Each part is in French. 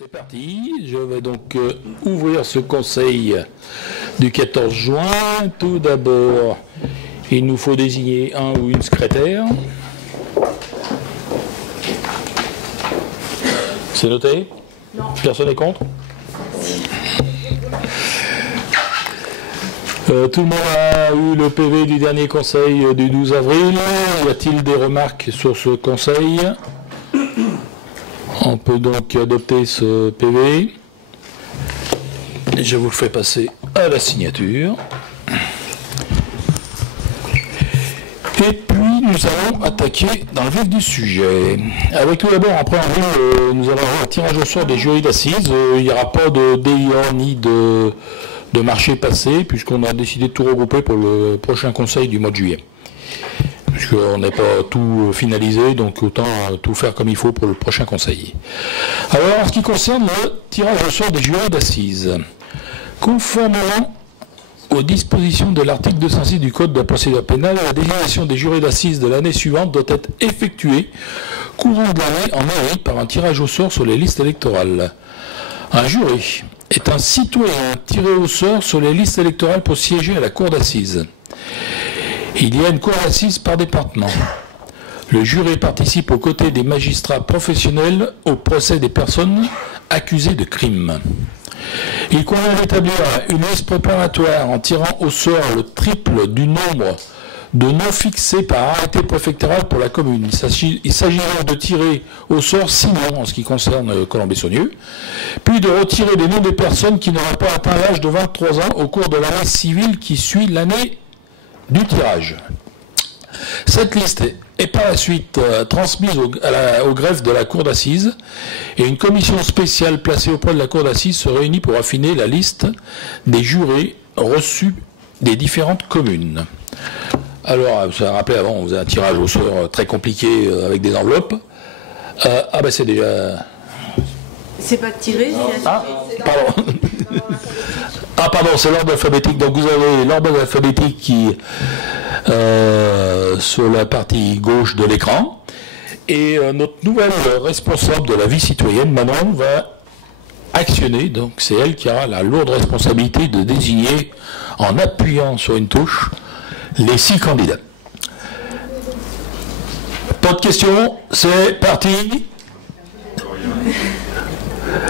C'est parti, je vais donc ouvrir ce conseil du 14 juin. Tout d'abord, il nous faut désigner un ou une secrétaire. C'est noté? Non. Personne n'est contre? Tout le monde a eu le PV du dernier conseil du 12 avril. Y a-t-il des remarques sur ce conseil? On peut donc adopter ce PV. Je vous le fais passer à la signature. Et puis nous allons attaquer dans le vif du sujet. Avec tout d'abord, en préambule, nous allons avoir un tirage au sort des jurys d'assises. Il n'y aura pas de DIA ni de marché passé, puisqu'on a décidé de tout regrouper pour le prochain conseil du mois de juillet. Puisqu'on n'est pas tout finalisé, donc autant tout faire comme il faut pour le prochain conseil. Alors, en ce qui concerne le tirage au sort des jurys d'assises, conformément aux dispositions de l'article 206 du Code de la procédure pénale, la désignation des jurys d'assises de l'année suivante doit être effectuée courant de l'année en mairie par un tirage au sort sur les listes électorales. Un jury est un citoyen tiré au sort sur les listes électorales pour siéger à la cour d'assises. Il y a une cour d'assises par département. Le jury participe aux côtés des magistrats professionnels au procès des personnes accusées de crimes. Il convient d'établir une liste préparatoire en tirant au sort le triple du nombre de noms fixés par arrêté préfectoral pour la commune. Il s'agit donc de tirer au sort 6 noms en ce qui concerne Colombey-Saunieux, puis de retirer les noms des personnes qui n'auraient pas atteint l'âge de 23 ans au cours de l'année civile qui suit l'année du tirage. Cette liste est par la suite transmise au greffe de la cour d'assises et une commission spéciale placée auprès de la cour d'assises se réunit pour affiner la liste des jurés reçus des différentes communes. Alors, vous avez rappelé avant, on faisait un tirage au sort très compliqué avec des enveloppes. Ah ben c'est déjà... C'est pas tiré, c'est... Ah, pardon. Ah pardon, c'est l'ordre alphabétique. Donc vous avez l'ordre alphabétique qui sur la partie gauche de l'écran. Et notre nouvelle responsable de la vie citoyenne, Manon, va actionner. Donc c'est elle qui aura la lourde responsabilité de désigner, en appuyant sur une touche, les 6 candidats. Pas de questions, c'est parti.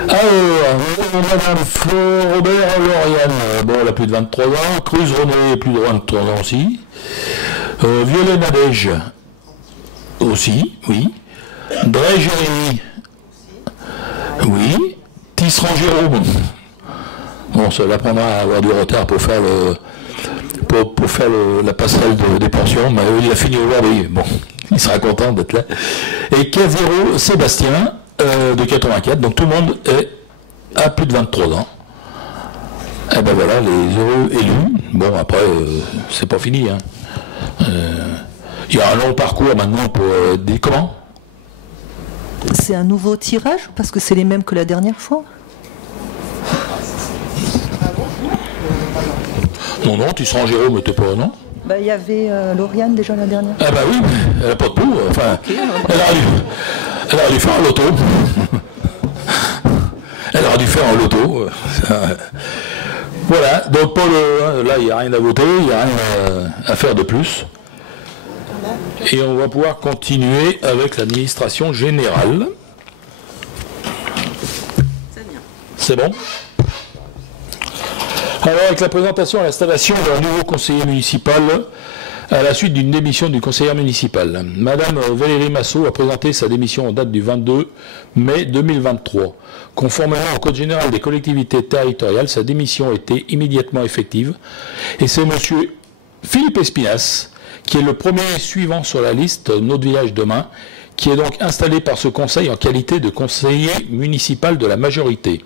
Alors, Madame Flo Robert Lauriane, bon, elle a plus de 23 ans, Cruz René, plus de 23 ans aussi, Violet Nadège, aussi, oui, Drey Jérémy, oui, Tisserand Jérôme, bon, ça l'apprendra à avoir du retard pour faire la passerelle des pensions, mais il a fini aujourd'hui, bon, il sera content d'être là, et Casero Sébastien, de 84, donc tout le monde a plus de 23 ans. Et ben voilà, les heureux élus. Bon, après, c'est pas fini. Hein. Il y a un long parcours maintenant pour des... Comment? C'est un nouveau tirage parce que c'est les mêmes que la dernière fois? Non, tu seras en Jérôme, mais t'es pas, non? Bah, il y avait Lauriane déjà la dernière. Ah bah oui, elle n'a pas de pouls. Enfin, okay, elle aurait dû faire un loto. Elle aurait dû faire un loto. Voilà, donc Paul, là, il n'y a rien à voter, il n'y a rien à faire de plus. Et on va pouvoir continuer avec l'administration générale. C'est bon? Alors, avec la présentation et l'installation d'un nouveau conseiller municipal, à la suite d'une démission du conseiller municipal. Madame Valérie Massot a présenté sa démission en date du 22 mai 2023. Conformément au Code général des collectivités territoriales, sa démission était immédiatement effective. Et c'est monsieur Philippe Espinas, qui est le premier suivant sur la liste Notre Village Demain, qui est donc installé par ce conseil en qualité de conseiller municipal de la majorité.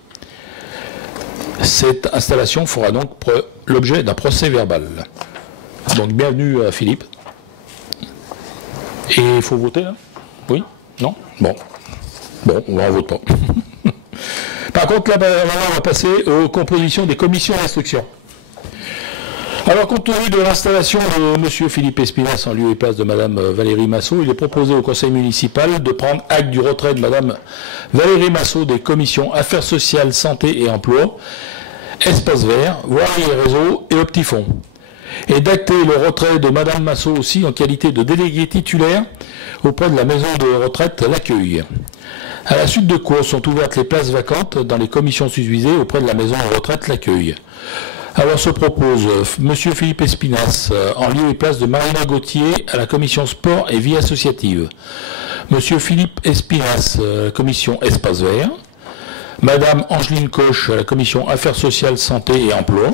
Cette installation fera donc l'objet d'un procès verbal. Donc bienvenue à Philippe. Et il faut voter là? Oui? Non? Bon. Bon, on ne vote pas. Par contre, là, on va passer aux compositions des commissions d'instruction. Alors, compte tenu de l'installation de M. Philippe Espinasse en lieu et place de Mme Valérie Massot, il est proposé au Conseil municipal de prendre acte du retrait de Mme Valérie Massot des commissions Affaires sociales, Santé et Emploi, Espace Vert, Voirie et Réseau et Optifond. Et d'acter le retrait de Mme Massot aussi en qualité de déléguée titulaire auprès de la maison de retraite L'Accueil. À la suite de quoi sont ouvertes les places vacantes dans les commissions susvisées auprès de la maison de retraite L'Accueil. Alors se propose M. Philippe Espinasse en lieu et place de Marina Gauthier à la commission sport et vie associative. M. Philippe Espinasse à la commission Espace Vert. Mme Angeline Coche à la commission Affaires sociales, Santé et Emploi.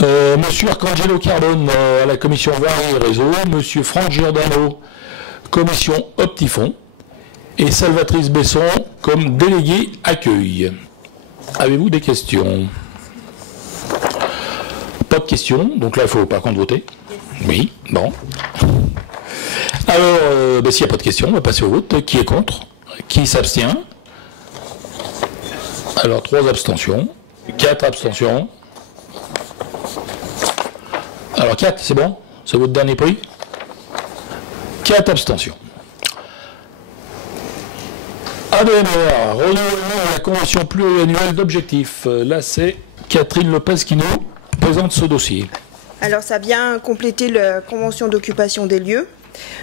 M. Arcangelo Carbone à la commission Voirie et Réseau. M. Franck Giordano, commission Optifond. Et Salvatrice Besson comme déléguée accueil. Avez-vous des questions? Pas de questions, donc là il faut par contre voter. Oui, bon. Alors, s'il n'y a pas de questions, on va passer au vote. Qui est contre? Qui s'abstient? Alors, 3 abstentions, 4 abstentions. Alors, 4, c'est bon? C'est votre dernier prix? 4 abstentions. ADMR, renouvellement de la convention pluriannuelle d'objectifs. Là, c'est Catherine Lopez qui nous présente ce dossier. Alors, ça vient compléter la convention d'occupation des lieux.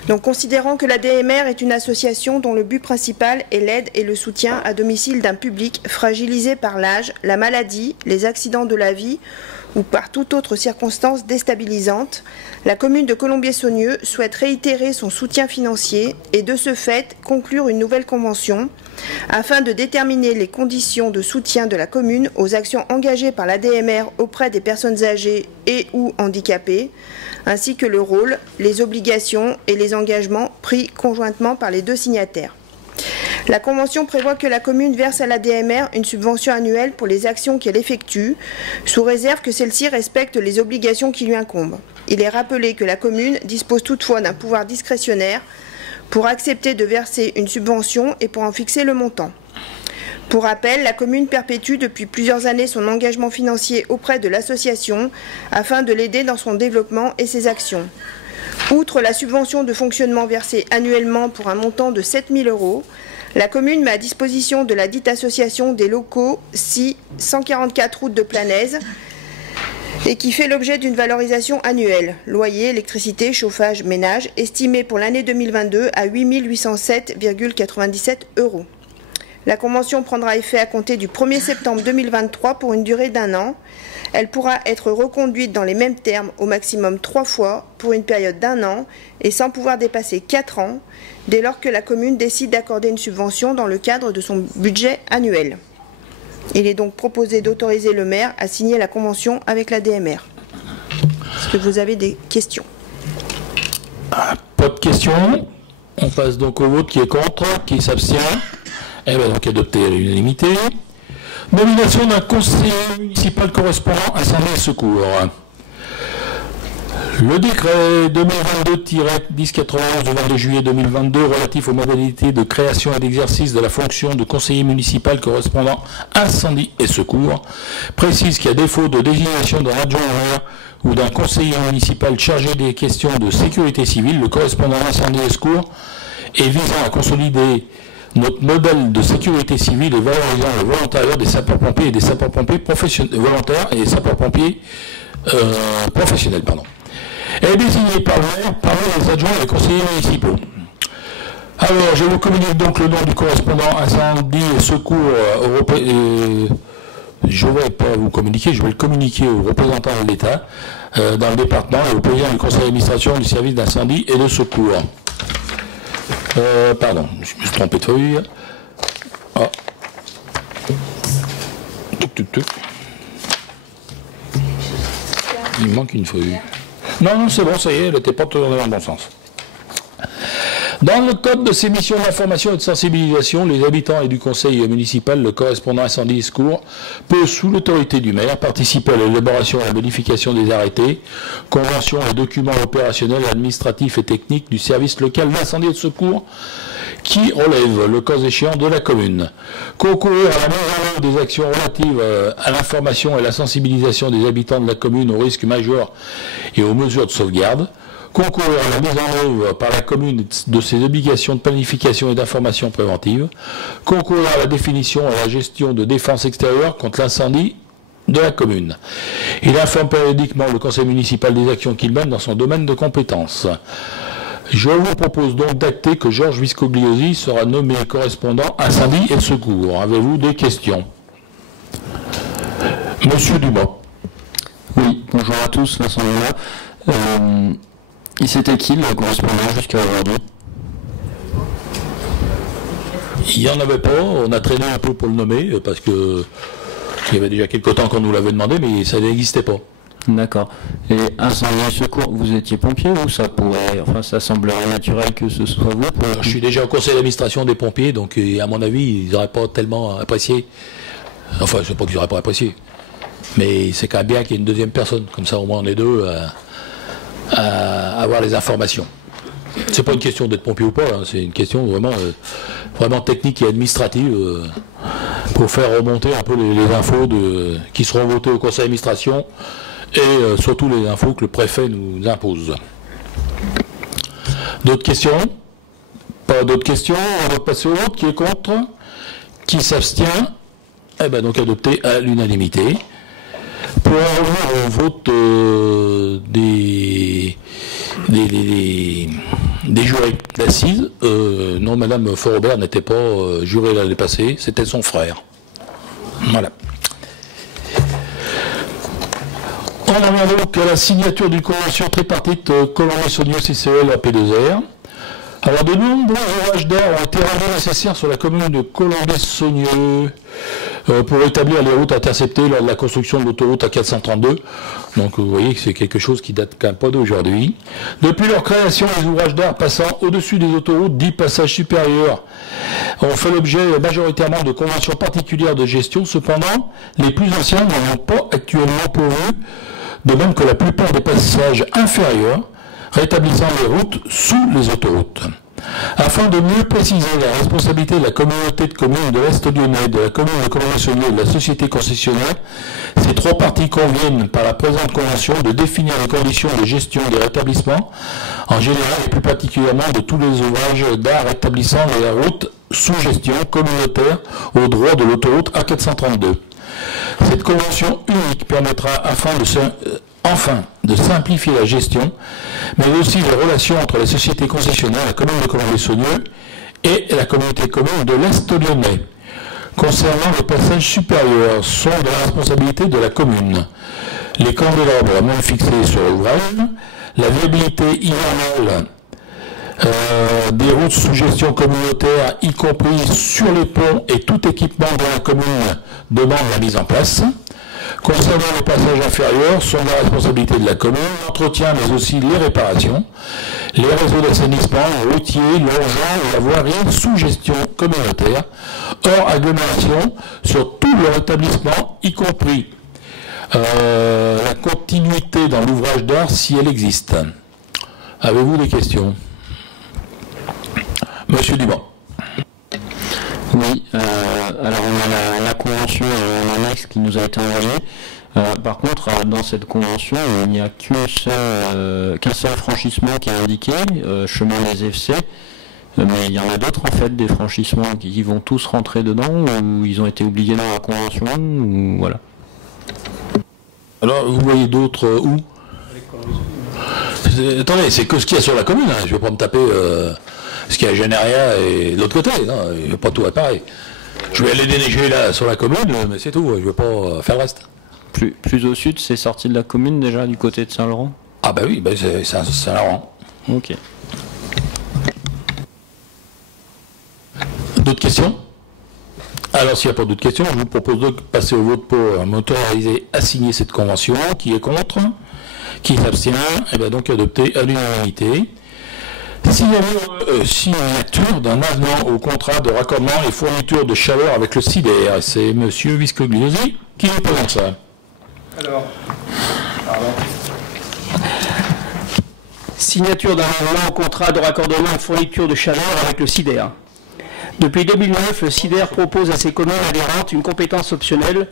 Donc, considérant que l'ADMR est une association dont le but principal est l'aide et le soutien à domicile d'un public fragilisé par l'âge, la maladie, les accidents de la vie ou par toute autre circonstance déstabilisante, la commune de Colombier-Saunieux souhaite réitérer son soutien financier et de ce fait conclure une nouvelle convention afin de déterminer les conditions de soutien de la commune aux actions engagées par l'ADMR auprès des personnes âgées et ou handicapées, ainsi que le rôle, les obligations et les engagements pris conjointement par les deux signataires. La convention prévoit que la commune verse à l'ADMR une subvention annuelle pour les actions qu'elle effectue, sous réserve que celle-ci respecte les obligations qui lui incombent. Il est rappelé que la commune dispose toutefois d'un pouvoir discrétionnaire pour accepter de verser une subvention et pour en fixer le montant. Pour rappel, la commune perpétue depuis plusieurs années son engagement financier auprès de l'association afin de l'aider dans son développement et ses actions. Outre la subvention de fonctionnement versée annuellement pour un montant de 7 000 €, la commune met à disposition de la dite association des locaux 144 route de Planaise et qui fait l'objet d'une valorisation annuelle, loyer, électricité, chauffage, ménage, estimé pour l'année 2022 à 8 807,97 €. La convention prendra effet à compter du 1er septembre 2023 pour une durée d'1 an. Elle pourra être reconduite dans les mêmes termes au maximum 3 fois pour une période d'1 an et sans pouvoir dépasser 4 ans dès lors que la commune décide d'accorder une subvention dans le cadre de son budget annuel. Il est donc proposé d'autoriser le maire à signer la convention avec l'ADMR. Est-ce que vous avez des questions? Pas de questions. On passe donc au vote. Qui est contre? Qui s'abstient? Elle va donc adopter à l'unanimité. Nomination d'un conseiller municipal correspondant incendie et secours. Le décret 2022-1091 du 22 juillet 2022 relatif aux modalités de création et d'exercice de la fonction de conseiller municipal correspondant incendie et secours précise qu'à défaut de désignation d'un adjoint au maire ou d'un conseiller municipal chargé des questions de sécurité civile, le correspondant incendie et secours et visant à consolider notre modèle de sécurité civile et valorisant le volontariat des sapeurs-pompiers et des sapeurs-pompiers volontaires et sapeurs-pompiers professionnels, est désigné par le maire parmi les adjoints et les conseillers municipaux. Alors, je vous communique donc le nom du correspondant incendie et secours je ne vais pas vous communiquer, je vais le communiquer aux représentants de l'État dans le département et au président du conseil d'administration du service d'incendie et de secours. Pardon, je me suis trompé de feuille. Ah. Il me manque une feuille. Non, c'est bon, ça y est, elle n'était pas tournée dans le bon sens. Dans le cadre de ces missions d'information et de sensibilisation, les habitants et du conseil municipal, le correspondant incendie et secours, peut, sous l'autorité du maire, participer à l'élaboration et à la modification des arrêtés, conventions et documents opérationnels, administratifs et techniques du service local d'incendie et de secours qui relève, le cas échéant, de la commune. Concourir à la mise en œuvre des actions relatives à l'information et la sensibilisation des habitants de la commune aux risques majeurs et aux mesures de sauvegarde. Concourir à la mise en œuvre par la commune de ses obligations de planification et d'information préventive. Concourir à la définition et à la gestion de défense extérieure contre l'incendie de la commune. Il informe périodiquement le conseil municipal des actions qu'il mène dans son domaine de compétences. Je vous propose donc d'acter que Georges Viscogliosi sera nommé correspondant incendie et secours. Avez-vous des questions? Monsieur Dumas. Oui, bonjour à tous, Vincent Dumas. Et c'était qui le correspondant jusqu'à aujourd'hui? Il n'y en avait pas, on a traîné un peu pour le nommer, parce que il y avait déjà quelques temps qu'on nous l'avait demandé, mais ça n'existait pas. D'accord. Et incendie et secours, vous étiez pompier ou ça pourrait, enfin ça semblerait naturel que ce soit vous? Je suis déjà au conseil d'administration des pompiers, donc à mon avis, ils n'auraient pas tellement apprécié. Enfin, je ne sais pas qu'ils n'auraient pas apprécié. Mais c'est quand même bien qu'il y ait une deuxième personne, comme ça au moins on est deux à avoir les informations. C'est pas une question d'être pompier ou pas, hein, c'est une question vraiment technique et administrative pour faire remonter un peu les infos qui seront votées au conseil d'administration et surtout les infos que le préfet nous impose. D'autres questions? Pas d'autres questions, on va passer au vote. Qui est contre? Qui s'abstient? Eh bien donc adopté à l'unanimité. Pour en revenir au vote des jurés d'assises, non, Madame Forobert n'était pas jurée l'année passée, c'était son frère. Voilà. On en vient donc à la signature d'une convention tripartite Colombey-Saunier CCL AP2R. Alors, de nombreux ouvrages d'art ont été rendus nécessaires sur la commune de Colombey-Saunier pour établir les routes interceptées lors de la construction de l'autoroute A432. Donc, vous voyez que c'est quelque chose qui date quand même pas d'aujourd'hui. Depuis leur création, les ouvrages d'art passant au-dessus des autoroutes, dits passages supérieurs, ont fait l'objet majoritairement de conventions particulières de gestion. Cependant, les plus anciens n'en ont pas actuellement pourvu, de même que la plupart des passages inférieurs, rétablissant les routes sous les autoroutes. Afin de mieux préciser la responsabilité de la communauté de communes de l'Est lyonnais, de la commune de Colombey-Saunier et de la société concessionnaire, ces trois parties conviennent par la présente convention de définir les conditions de gestion des rétablissements, en général et plus particulièrement de tous les ouvrages d'art rétablissant les routes sous gestion communautaire au droit de l'autoroute A432. Cette convention unique permettra enfin de simplifier la gestion, mais aussi les relations entre les sociétés concessionnaires, la commune de Colombey-Saunier et la communauté commune de l'Est lyonnais. Concernant les passages supérieurs, sont de la responsabilité de la commune. Les candélabres même fixés sur l'ouvrage, la viabilité hivernale des routes sous gestion communautaire, y compris sur les ponts et tout équipement de la commune demande la mise en place. Concernant les passages inférieurs, sont de la responsabilité de la commune, l'entretien mais aussi les réparations, les réseaux d'assainissement, routiers, longeants et la voirie sous gestion communautaire, hors agglomération, sur tout leur établissement, y compris la continuité dans l'ouvrage d'art si elle existe. Avez-vous des questions? Monsieur Dumas. Oui, alors on a la convention en annexe qui nous a été envoyée. Par contre, dans cette convention, il n'y a qu'un seul franchissement qui est indiqué, chemin des FC, mais il y en a d'autres en fait, des franchissements qui vont tous rentrer dedans, ou ils ont été oubliés dans la convention, ou voilà. Alors, vous voyez d'autres où? Attendez, c'est que ce qu'il y a sur la commune, hein. Je ne vais pas me taper ce qu'il y a à Généria et de l'autre côté, non, il ne va pas tout réparer. Je vais aller déneiger là sur la commune, mais c'est tout, je ne vais pas faire le reste. Plus au sud, c'est sorti de la commune déjà, du côté de Saint-Laurent? Ah bah oui, bah c'est Saint-Laurent. Ok. D'autres questions? Alors s'il n'y a pas d'autres questions, je vous propose de passer au vote pour m'autoriser à signer cette convention. Qui est contre? Qui s'abstient? Et bien donc adopté à l'unanimité. Signature d'un avenant au contrat de raccordement et fourniture de chaleur avec le CIDER. C'est M. Viscogliosi qui nous présente ça. Alors, signature d'un avenant au contrat de raccordement et fourniture de chaleur avec le CIDER. Depuis 2009, le SIDER propose à ses communes adhérentes une compétence optionnelle,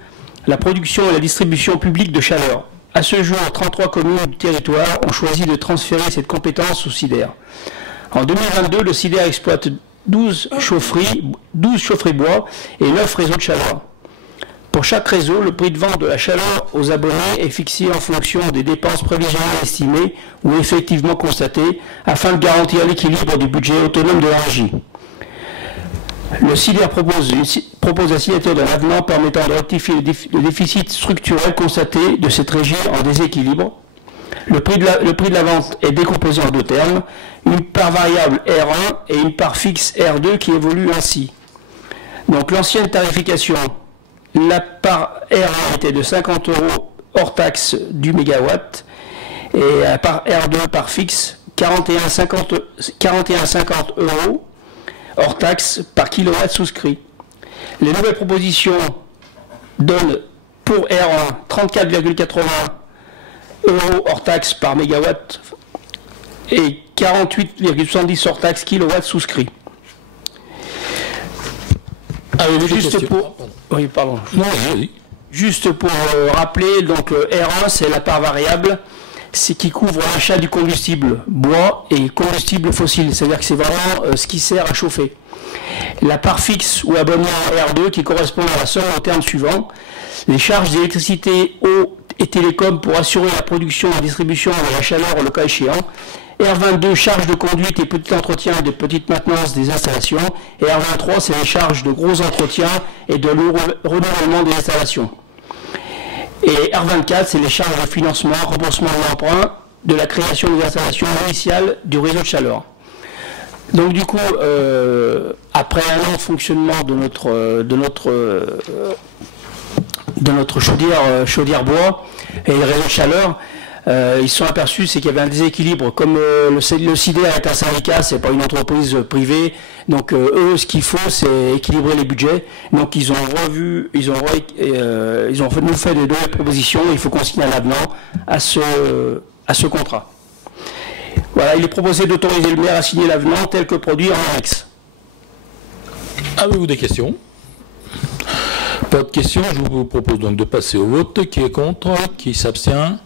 la production et la distribution publique de chaleur. À ce jour, 33 communes du territoire ont choisi de transférer cette compétence au SIDER. En 2022, le SIDER exploite 12 chaufferies bois et 9 réseaux de chaleur. Pour chaque réseau, le prix de vente de la chaleur aux abonnés est fixé en fonction des dépenses prévisionnelles estimées ou effectivement constatées afin de garantir l'équilibre du budget autonome de la régie. Le SIDER propose la signature d'un avenant permettant de rectifier le déficit structurel constaté de cette régie en déséquilibre. Le prix de la vente est décomposé en deux termes, une part variable R1 et une part fixe R2 qui évolue ainsi. Donc l'ancienne tarification, la part R1 était de 50 € hors taxe du mégawatt et la part R2 part fixe 41,50 € hors taxe par kilowatt souscrit. Les nouvelles propositions donnent pour R1 34,80 € hors taxe par mégawatt et 48,70 € hors taxe kilowatt souscrit. Juste pour rappeler, donc R1 c'est la part variable, c'est qui couvre l'achat du combustible bois et combustible fossile, c'est-à-dire que c'est vraiment ce qui sert à chauffer. La part fixe ou abonnement R2 qui correspond à la somme au terme suivant, les charges d'électricité, eau et télécom pour assurer la production et la distribution de la chaleur le cas échéant, R22 charges de conduite et petit entretien et de petite maintenance des installations, et R23 c'est les charges de gros entretien et de renouvellement des installations. Et R24, c'est les charges de financement, remboursement de l'emprunt, de la création des installations initiales du réseau de chaleur. Donc du coup, après un an de fonctionnement de notre chaudière bois et le réseau de chaleur, ils se sont aperçus qu'il y avait un déséquilibre. Comme le SIDER est un syndicat, c'est pas une entreprise privée, donc eux, ce qu'il faut, c'est équilibrer les budgets. Donc ils ont nous fait des nouvelles propositions. Il faut qu'on signe un avenant à ce contrat. Voilà, il est proposé d'autoriser le maire à signer l'avenant tel que produit en annexe. Avez-vous des questions? Pas de questions, je vous propose donc de passer au vote. Qui est contre? Qui s'abstient?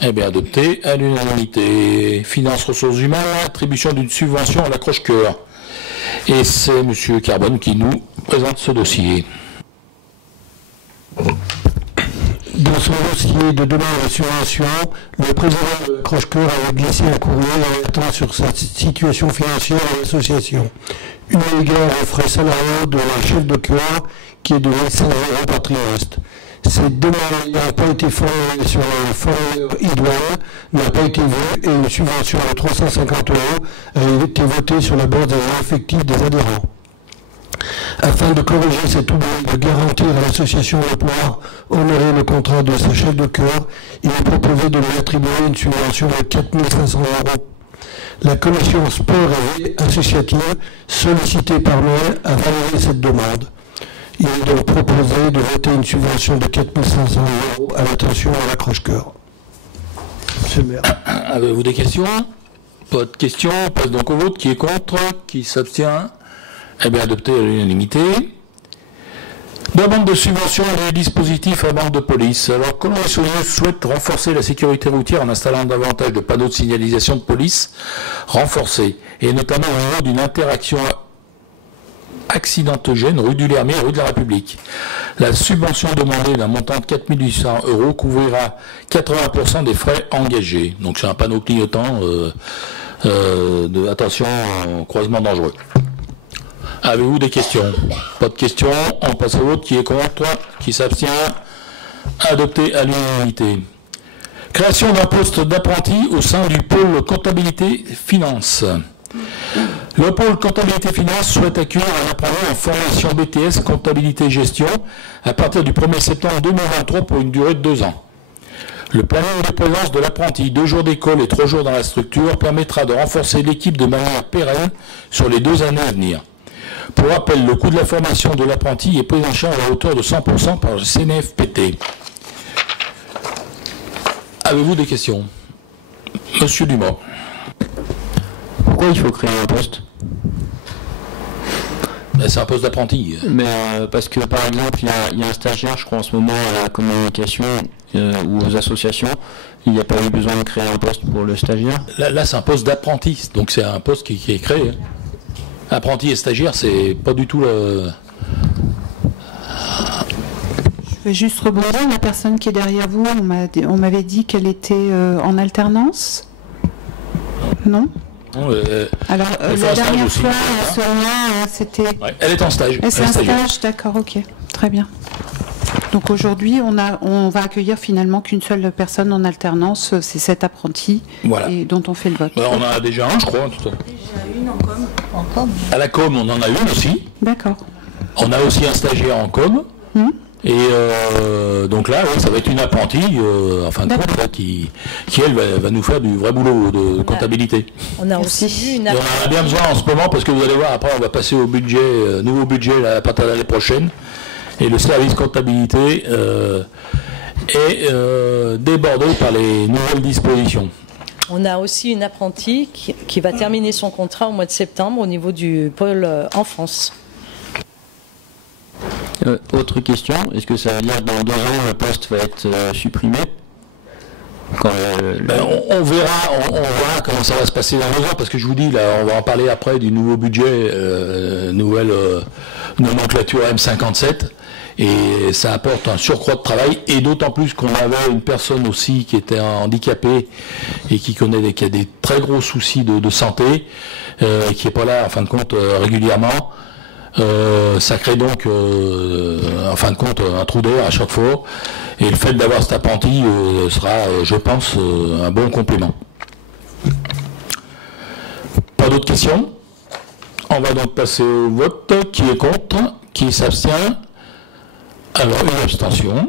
Eh bien, adopté à l'unanimité. Finances, ressources humaines, attribution d'une subvention à l'accroche-cœur. Et c'est M. Carbone qui nous présente ce dossier. Dans son dossier de demande de subvention, le président de l'accroche-cœur avait glissé un courrier alertant sur sa situation financière de l'association. Une égard aux frais salariaux de la chef de chœur qui est de 500 € par trimestre. Cette demande n'ayant pas été formulée sur le formulaire idoine, n'a pas été vue et une subvention de 350 € a été votée sur la base des effectifs des adhérents. Afin de corriger cet oubli de garantir à l'association de pouvoir honorer le contrat de sa chef de chœur, il est proposé de lui attribuer une subvention de 4 500 €. La commission sport et associative, sollicitée par mail, a validé cette demande. Il est donc proposé de voter une subvention de 4 500 € à l'attention de l'accroche-cœur. Monsieur le maire. Avez-vous des questions? Pas de questions. On passe donc au vote. Qui est contre? Qui s'abstient? Eh bien, adopté à l'unanimité. Demande de subvention des dispositifs à bande de police. Alors, Colomb et Saunier souhaite renforcer la sécurité routière en installant davantage de panneaux de signalisation de police renforcés, et notamment au niveau d'une interaction accidentogène rue du Lermier et rue de la République. La subvention demandée d'un montant de 4 800 € couvrira 80% des frais engagés. Donc c'est un panneau clignotant de attention croisement dangereux. Avez-vous des questions? Pas de questions. On passe au vote. Qui est contre? Qui s'abstient? Adopté à l'unanimité. Création d'un poste d'apprenti au sein du pôle comptabilité finance. Le pôle comptabilité finance souhaite accueillir un apprenant en formation BTS comptabilité gestion à partir du 1er septembre 2023 pour une durée de 2 ans. Le planning de présence de l'apprenti, 2 jours d'école et 3 jours dans la structure, permettra de renforcer l'équipe de manière pérenne sur les 2 années à venir. Pour rappel, le coût de la formation de l'apprenti est pris en charge à hauteur de 100% par le CNFPT. Avez-vous des questions? Monsieur Dumas. Pourquoi il faut créer un poste? C'est un poste d'apprenti. Mais parce que par exemple, il y a un stagiaire, je crois en ce moment à la communication ou aux associations, il n'y a pas eu besoin de créer un poste pour le stagiaire. Là c'est un poste d'apprenti, donc c'est un poste qui est créé. Apprenti et stagiaire, c'est pas du tout le... Je vais juste rebondir, la personne qui est derrière vous, on m'avait dit qu'elle était en alternance. Non? Alors, la dernière fois, Sonia, c'était... Ouais, elle est en stage. C'est un stage, d'accord, ok, très bien. Donc aujourd'hui, on va accueillir finalement qu'une seule personne en alternance, c'est cet apprenti, voilà. Et dont on fait le vote. On en a déjà un, je crois. Tout à l'heure. Déjà une en com. À la com, on en a une aussi. D'accord. On a aussi un stagiaire en com. Et donc là, ça va être une apprentie, en fin de compte, là, qui elle, va nous faire du vrai boulot de comptabilité. On a aussi vu une apprentie. On en a bien besoin en ce moment, parce que vous allez voir, après, on va passer au budget, nouveau budget là, à partir de l'année prochaine. Et le service comptabilité est débordé par les nouvelles dispositions. On a aussi une apprentie qui va terminer son contrat au mois de septembre au niveau du pôle enfance. Autre question, est-ce que ça veut dire que dans 2 ans le poste va être supprimé? On verra comment ça va se passer dans 2 ans, parce que je vous dis, là, on va en parler après du nouveau budget, nouvelle nomenclature M57, et ça apporte un surcroît de travail, et d'autant plus qu'on avait une personne aussi qui était handicapée et qui a des très gros soucis de santé, qui n'est pas là en fin de compte régulièrement. Ça crée donc en fin de compte un trou d'air à chaque fois, et le fait d'avoir cet apprenti sera, je pense, un bon complément. Pas d'autres questions? On va donc passer au vote. Qui est contre? Qui s'abstient? Alors, une abstention.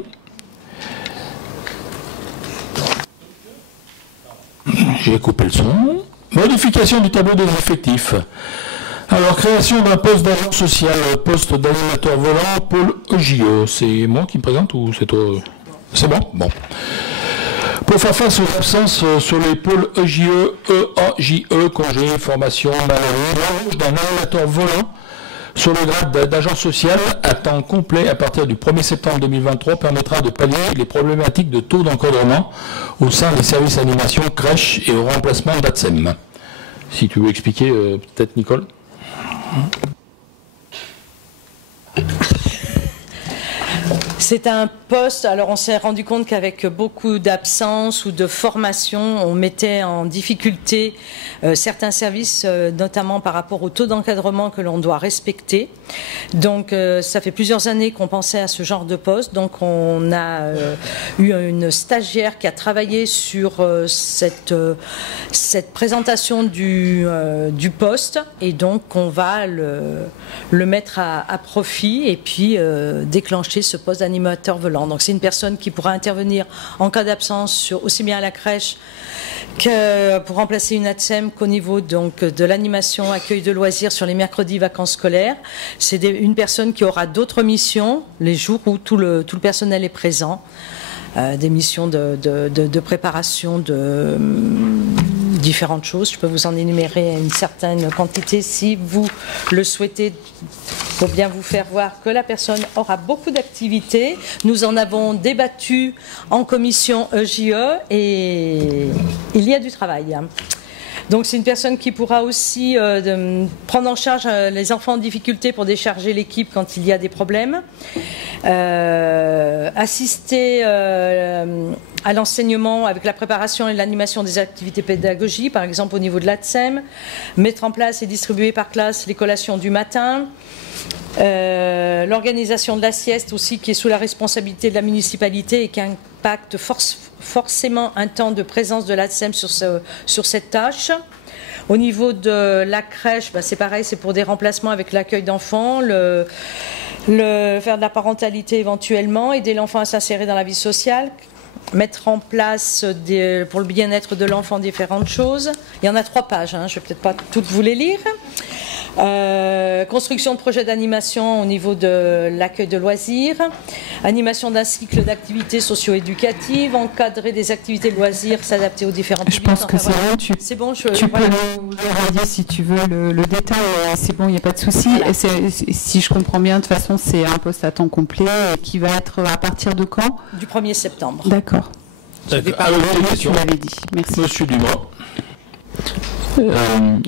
J'ai coupé le son. Modification du tableau des effectifs. Alors, création d'un poste d'agent social, poste d'animateur volant, pôle EJE. C'est moi qui me présente ou c'est toi? C'est bon? Bon. Pour faire face aux absences sur les pôles EJE, EAJE, congé, formation, maladie, l'embauche d'un animateur volant sur le grade d'agent social à temps complet à partir du 1er septembre 2023 permettra de pallier les problématiques de taux d'encadrement au sein des services animation, crèche et au remplacement d'ATSEM. Si tu veux expliquer, peut-être Nicole. C'est un poste, alors on s'est rendu compte qu'avec beaucoup d'absences ou de formations, on mettait en difficulté certains services, notamment par rapport au taux d'encadrement que l'on doit respecter. Donc ça fait plusieurs années qu'on pensait à ce genre de poste. Donc on a eu une stagiaire qui a travaillé sur cette présentation du poste, et donc on va le mettre à profit et puis déclencher ce poste d'animateur volant. Donc c'est une personne qui pourra intervenir en cas d'absence aussi bien à la crèche que pour remplacer une ATSEM qu'au niveau donc de l'animation accueil de loisirs sur les mercredis vacances scolaires. C'est une personne qui aura d'autres missions les jours où tout le personnel est présent, des missions de préparation de différentes choses. Je peux vous en énumérer une certaine quantité si vous le souhaitez, pour bien vous faire voir que la personne aura beaucoup d'activités. Nous en avons débattu en commission EJE et il y a du travail. Donc c'est une personne qui pourra aussi prendre en charge les enfants en difficulté pour décharger l'équipe quand il y a des problèmes, assister à l'enseignement avec la préparation et l'animation des activités pédagogiques, par exemple au niveau de l'ATSEM, mettre en place et distribuer par classe les collations du matin, l'organisation de la sieste aussi qui est sous la responsabilité de la municipalité et qui impacte forcément un temps de présence de l'ATSEM sur cette tâche. Au niveau de la crèche, c'est pareil, c'est pour des remplacements avec l'accueil d'enfants, faire de la parentalité éventuellement, aider l'enfant à s'insérer dans la vie sociale, mettre en place pour le bien-être de l'enfant différentes choses. Il y en a 3 pages, je ne vais peut-être pas toutes vous les lire. Construction de projets d'animation au niveau de l'accueil de loisirs, animation d'un cycle d'activités socio-éducatives, encadrer des activités de loisirs, s'adapter aux différents publics. Je pense que c'est bon, c'est bon, tu peux nous dire si tu veux le détail, c'est bon, il n'y a pas de souci. Voilà. Si je comprends bien, de toute façon, c'est un poste à temps complet qui va être à partir de quand? Du 1er septembre. D'accord. Je vais parler de tu l'avais dit. Merci. Monsieur Dumas.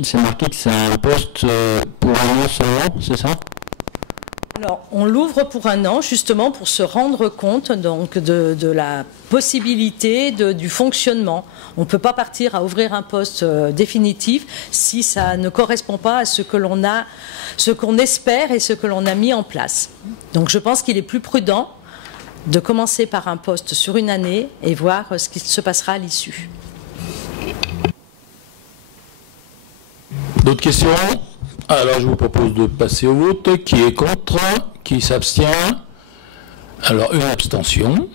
C'est marqué que c'est un poste pour un an seulement, c'est ça? Alors, on l'ouvre pour un an, justement, pour se rendre compte donc, de la possibilité du fonctionnement. On ne peut pas partir à ouvrir un poste définitif si ça ne correspond pas à ce que l'on a, ce qu'on espère et ce que l'on a mis en place. Donc, je pense qu'il est plus prudent de commencer par un poste sur une année et voir ce qui se passera à l'issue. D'autres questions? Alors je vous propose de passer au vote. Qui est contre? Qui s'abstient? Alors une abstention.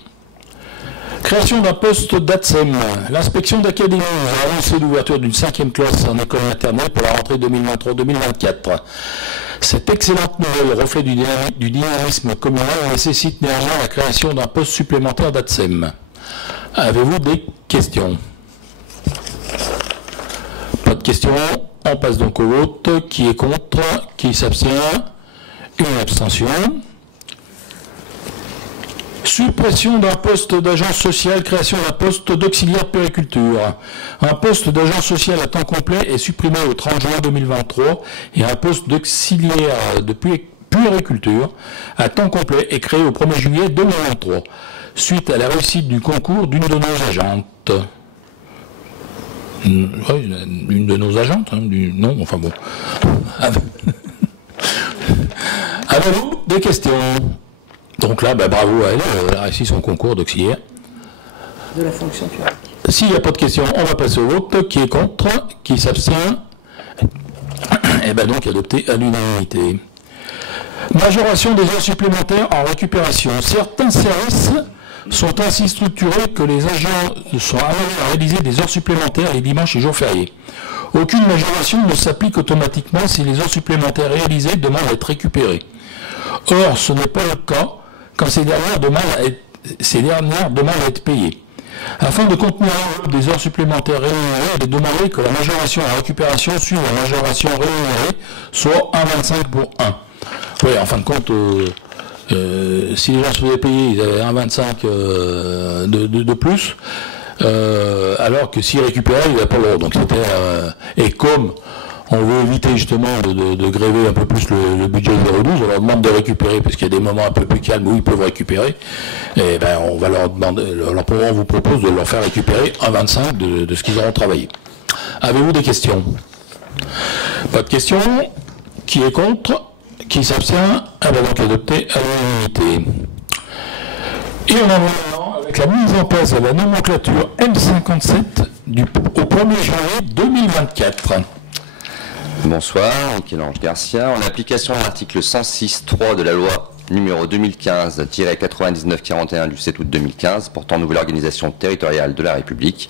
Création d'un poste d'ATSEM. L'inspection d'académie a annoncé l'ouverture d'une 5e classe en école maternelle pour la rentrée 2023-2024. Cette excellente nouvelle, reflet du dynamisme communal, nécessite néanmoins la création d'un poste supplémentaire d'ATSEM. Avez-vous des questions? Pas de questions. On passe donc au vote. Qui est contre? Qui s'abstient? Une abstention. Suppression d'un poste d'agent social, création d'un poste d'auxiliaire puériculture. Un poste d'agent social à temps complet est supprimé au 30 juin 2023 et un poste d'auxiliaire de puériculture à temps complet est créé au 1er juillet 2023, suite à la réussite du concours d'une de nos agentes. Oui, une de nos agentes, hein, non, enfin bon. Avez-vous des questions? Donc là, bravo à elle, elle a réussi son concours d'auxiliaire. De la fonction publique. S'il n'y a pas de questions, on va passer au vote. Qui est contre? Qui s'abstient? Et bien donc adopté à l'unanimité. Majoration des heures supplémentaires en récupération. Certains services sont ainsi structurés que les agents sont amenés à réaliser des heures supplémentaires les dimanches et jours fériés. Aucune majoration ne s'applique automatiquement si les heures supplémentaires réalisées demandent à être récupérées. Or, ce n'est pas le cas quand ces dernières demandent à être payées. Afin de contenir des heures supplémentaires rémunérées, il est demandé que la majoration en récupération suive la majoration rémunérée, soit 1,25 pour 1. Oui, en fin de compte, si les gens se faisaient payer, ils avaient 1,25 de plus, alors que s'ils récupéraient, ils n'avaient pas le droit. Donc c'était, et comme on veut éviter justement de gréver un peu plus le budget 0,12, on leur demande de récupérer, parce qu'il y a des moments un peu plus calmes où ils peuvent récupérer, et ben on va leur demander, on vous propose de leur faire récupérer 1,25 de ce qu'ils auront travaillé. Avez-vous des questions? Pas de questions? Qui est contre? Qui s'abstient? Elle va donc adopter à l'unanimité. Et on en va maintenant avec la mise en place de la nomenclature M57 au 1er janvier 2024. Bonsoir, Michel-Ange Garcia. En application de l'article 106.3 de la loi numéro 2015-9941 du 7 août 2015 portant nouvelle organisation territoriale de la République,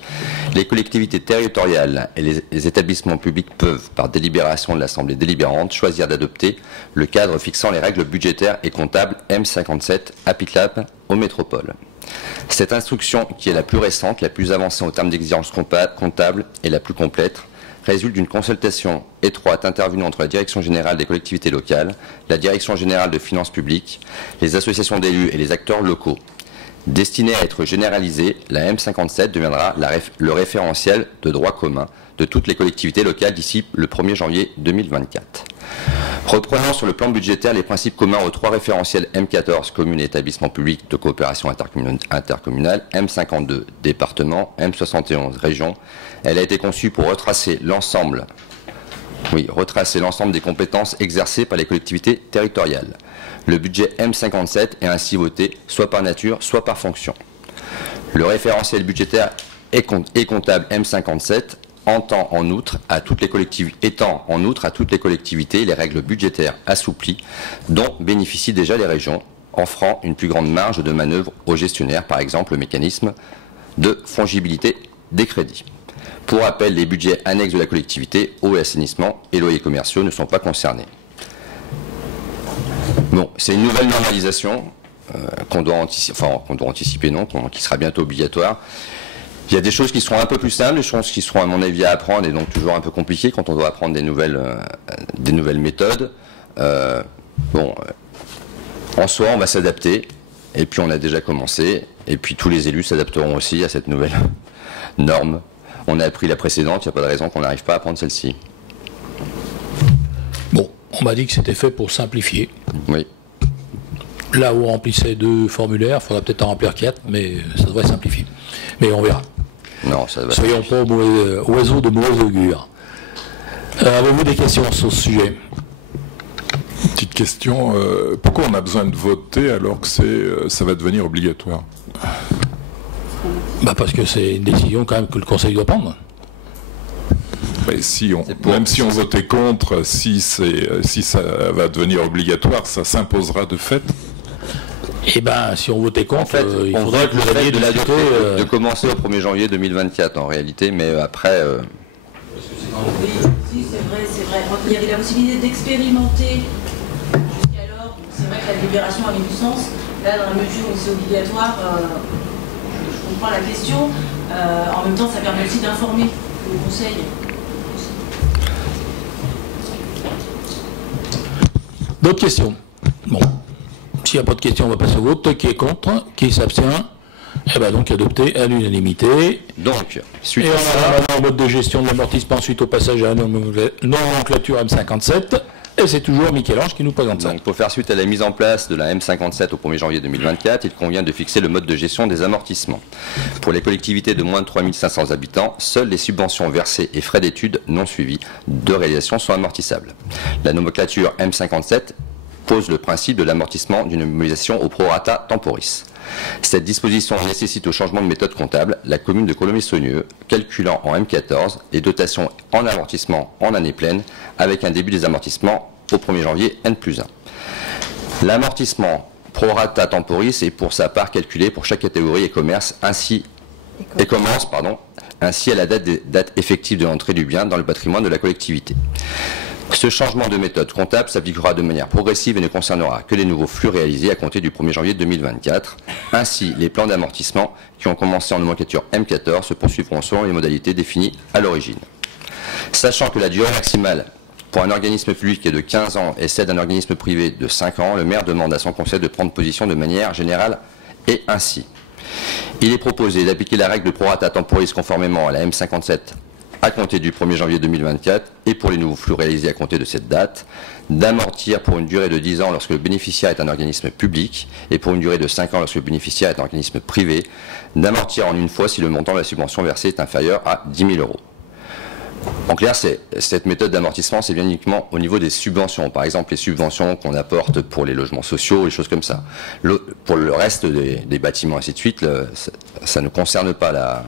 les collectivités territoriales et les établissements publics peuvent, par délibération de l'Assemblée délibérante, choisir d'adopter le cadre fixant les règles budgétaires et comptables M57 applicables aux métropoles. Cette instruction, qui est la plus récente, la plus avancée en termes d'exigences comptables et la plus complète, résulte d'une consultation étroite intervenue entre la Direction générale des collectivités locales, la Direction générale de finances publiques, les associations d'élus et les acteurs locaux. Destinée à être généralisée, la M57 deviendra le référentiel de droit commun de toutes les collectivités locales d'ici le 1er janvier 2024. Reprenant sur le plan budgétaire les principes communs aux trois référentiels M14, communes et établissements publics de coopération intercommunale, M52, département, M71, région, elle a été conçue pour retracer l'ensemble des compétences exercées par les collectivités territoriales. Le budget M57 est ainsi voté soit par nature, soit par fonction. Le référentiel budgétaire et comptable M57 étend en outre à toutes les collectivités les règles budgétaires assouplies dont bénéficient déjà les régions, offrant une plus grande marge de manœuvre aux gestionnaires, par exemple le mécanisme de fongibilité des crédits. Pour rappel, les budgets annexes de la collectivité, eau et assainissement et loyers commerciaux ne sont pas concernés. Bon, c'est une nouvelle normalisation qu'on doit anticiper, non, qui sera bientôt obligatoire. Il y a des choses qui seront un peu plus simples, des choses qui seront à mon avis à apprendre et donc toujours un peu compliquées quand on doit apprendre des nouvelles méthodes. En soi, on va s'adapter et puis on a déjà commencé et puis tous les élus s'adapteront aussi à cette nouvelle norme. On a appris la précédente, il n'y a pas de raison qu'on n'arrive pas à apprendre celle-ci. Bon, on m'a dit que c'était fait pour simplifier. Oui. Là où on remplissait 2 formulaires, il faudra peut-être en remplir 4, mais ça devrait simplifier. Mais on verra. Non, ça va. Soyons pas oiseaux de mauvais augure. Avez-vous des questions sur ce sujet? Petite question, pourquoi on a besoin de voter alors que ça va devenir obligatoire? Parce que c'est une décision quand même que le Conseil doit prendre. Mais même si on votait contre, si ça va devenir obligatoire, ça s'imposera de fait. Eh bien, si on votait contre, en fait, il faudrait que le fait de commencer au 1er janvier 2024 en réalité, mais après... Oui, si, c'est vrai. Il y avait la possibilité d'expérimenter jusqu'alors. C'est vrai que la délibération avait du sens. Là, dans la mesure où c'est obligatoire, je comprends la question. En même temps, ça permet aussi d'informer le Conseil. D'autres questions? Bon. S'il n'y a pas de questions, on va passer au vote. Qui est contre? Qui s'abstient? Eh bien donc adopté à l'unanimité. Donc, suite et à on a un mode de gestion de l'amortissement suite au passage à la nomenclature M57. Et c'est toujours Michel-Ange qui nous présente ça. Donc, pour faire suite à la mise en place de la M57 au 1er janvier 2024, il convient de fixer le mode de gestion des amortissements. Pour les collectivités de moins de 3500 habitants, seules les subventions versées et frais d'études non suivis de réalisation sont amortissables. La nomenclature M57 pose le principe de l'amortissement d'une mobilisation au prorata temporis. Cette disposition nécessite au changement de méthode comptable la commune de Colomiers-Saunieux, calculant en M14 les dotations en amortissement en année pleine, avec un début des amortissements au 1er janvier N+1. L'amortissement prorata temporis est pour sa part calculé pour chaque catégorie et commerce ainsi à la date effective de l'entrée du bien dans le patrimoine de la collectivité. Ce changement de méthode comptable s'appliquera de manière progressive et ne concernera que les nouveaux flux réalisés à compter du 1er janvier 2024. Ainsi, les plans d'amortissement qui ont commencé en nomenclature M14 se poursuivront selon les modalités définies à l'origine. Sachant que la durée maximale pour un organisme public est de 15 ans et celle d'un organisme privé de 5 ans, le maire demande à son conseil de prendre position de manière générale et ainsi. Il est proposé d'appliquer la règle de prorata temporis conformément à la M57 à compter du 1er janvier 2024 et pour les nouveaux flux réalisés à compter de cette date, d'amortir pour une durée de 10 ans lorsque le bénéficiaire est un organisme public et pour une durée de 5 ans lorsque le bénéficiaire est un organisme privé, d'amortir en une fois si le montant de la subvention versée est inférieur à 10 000 €. En clair, cette méthode d'amortissement, c'est bien uniquement au niveau des subventions. Par exemple, les subventions qu'on apporte pour les logements sociaux, les choses comme ça. Pour le reste des bâtiments, ainsi de suite, ça ne concerne pas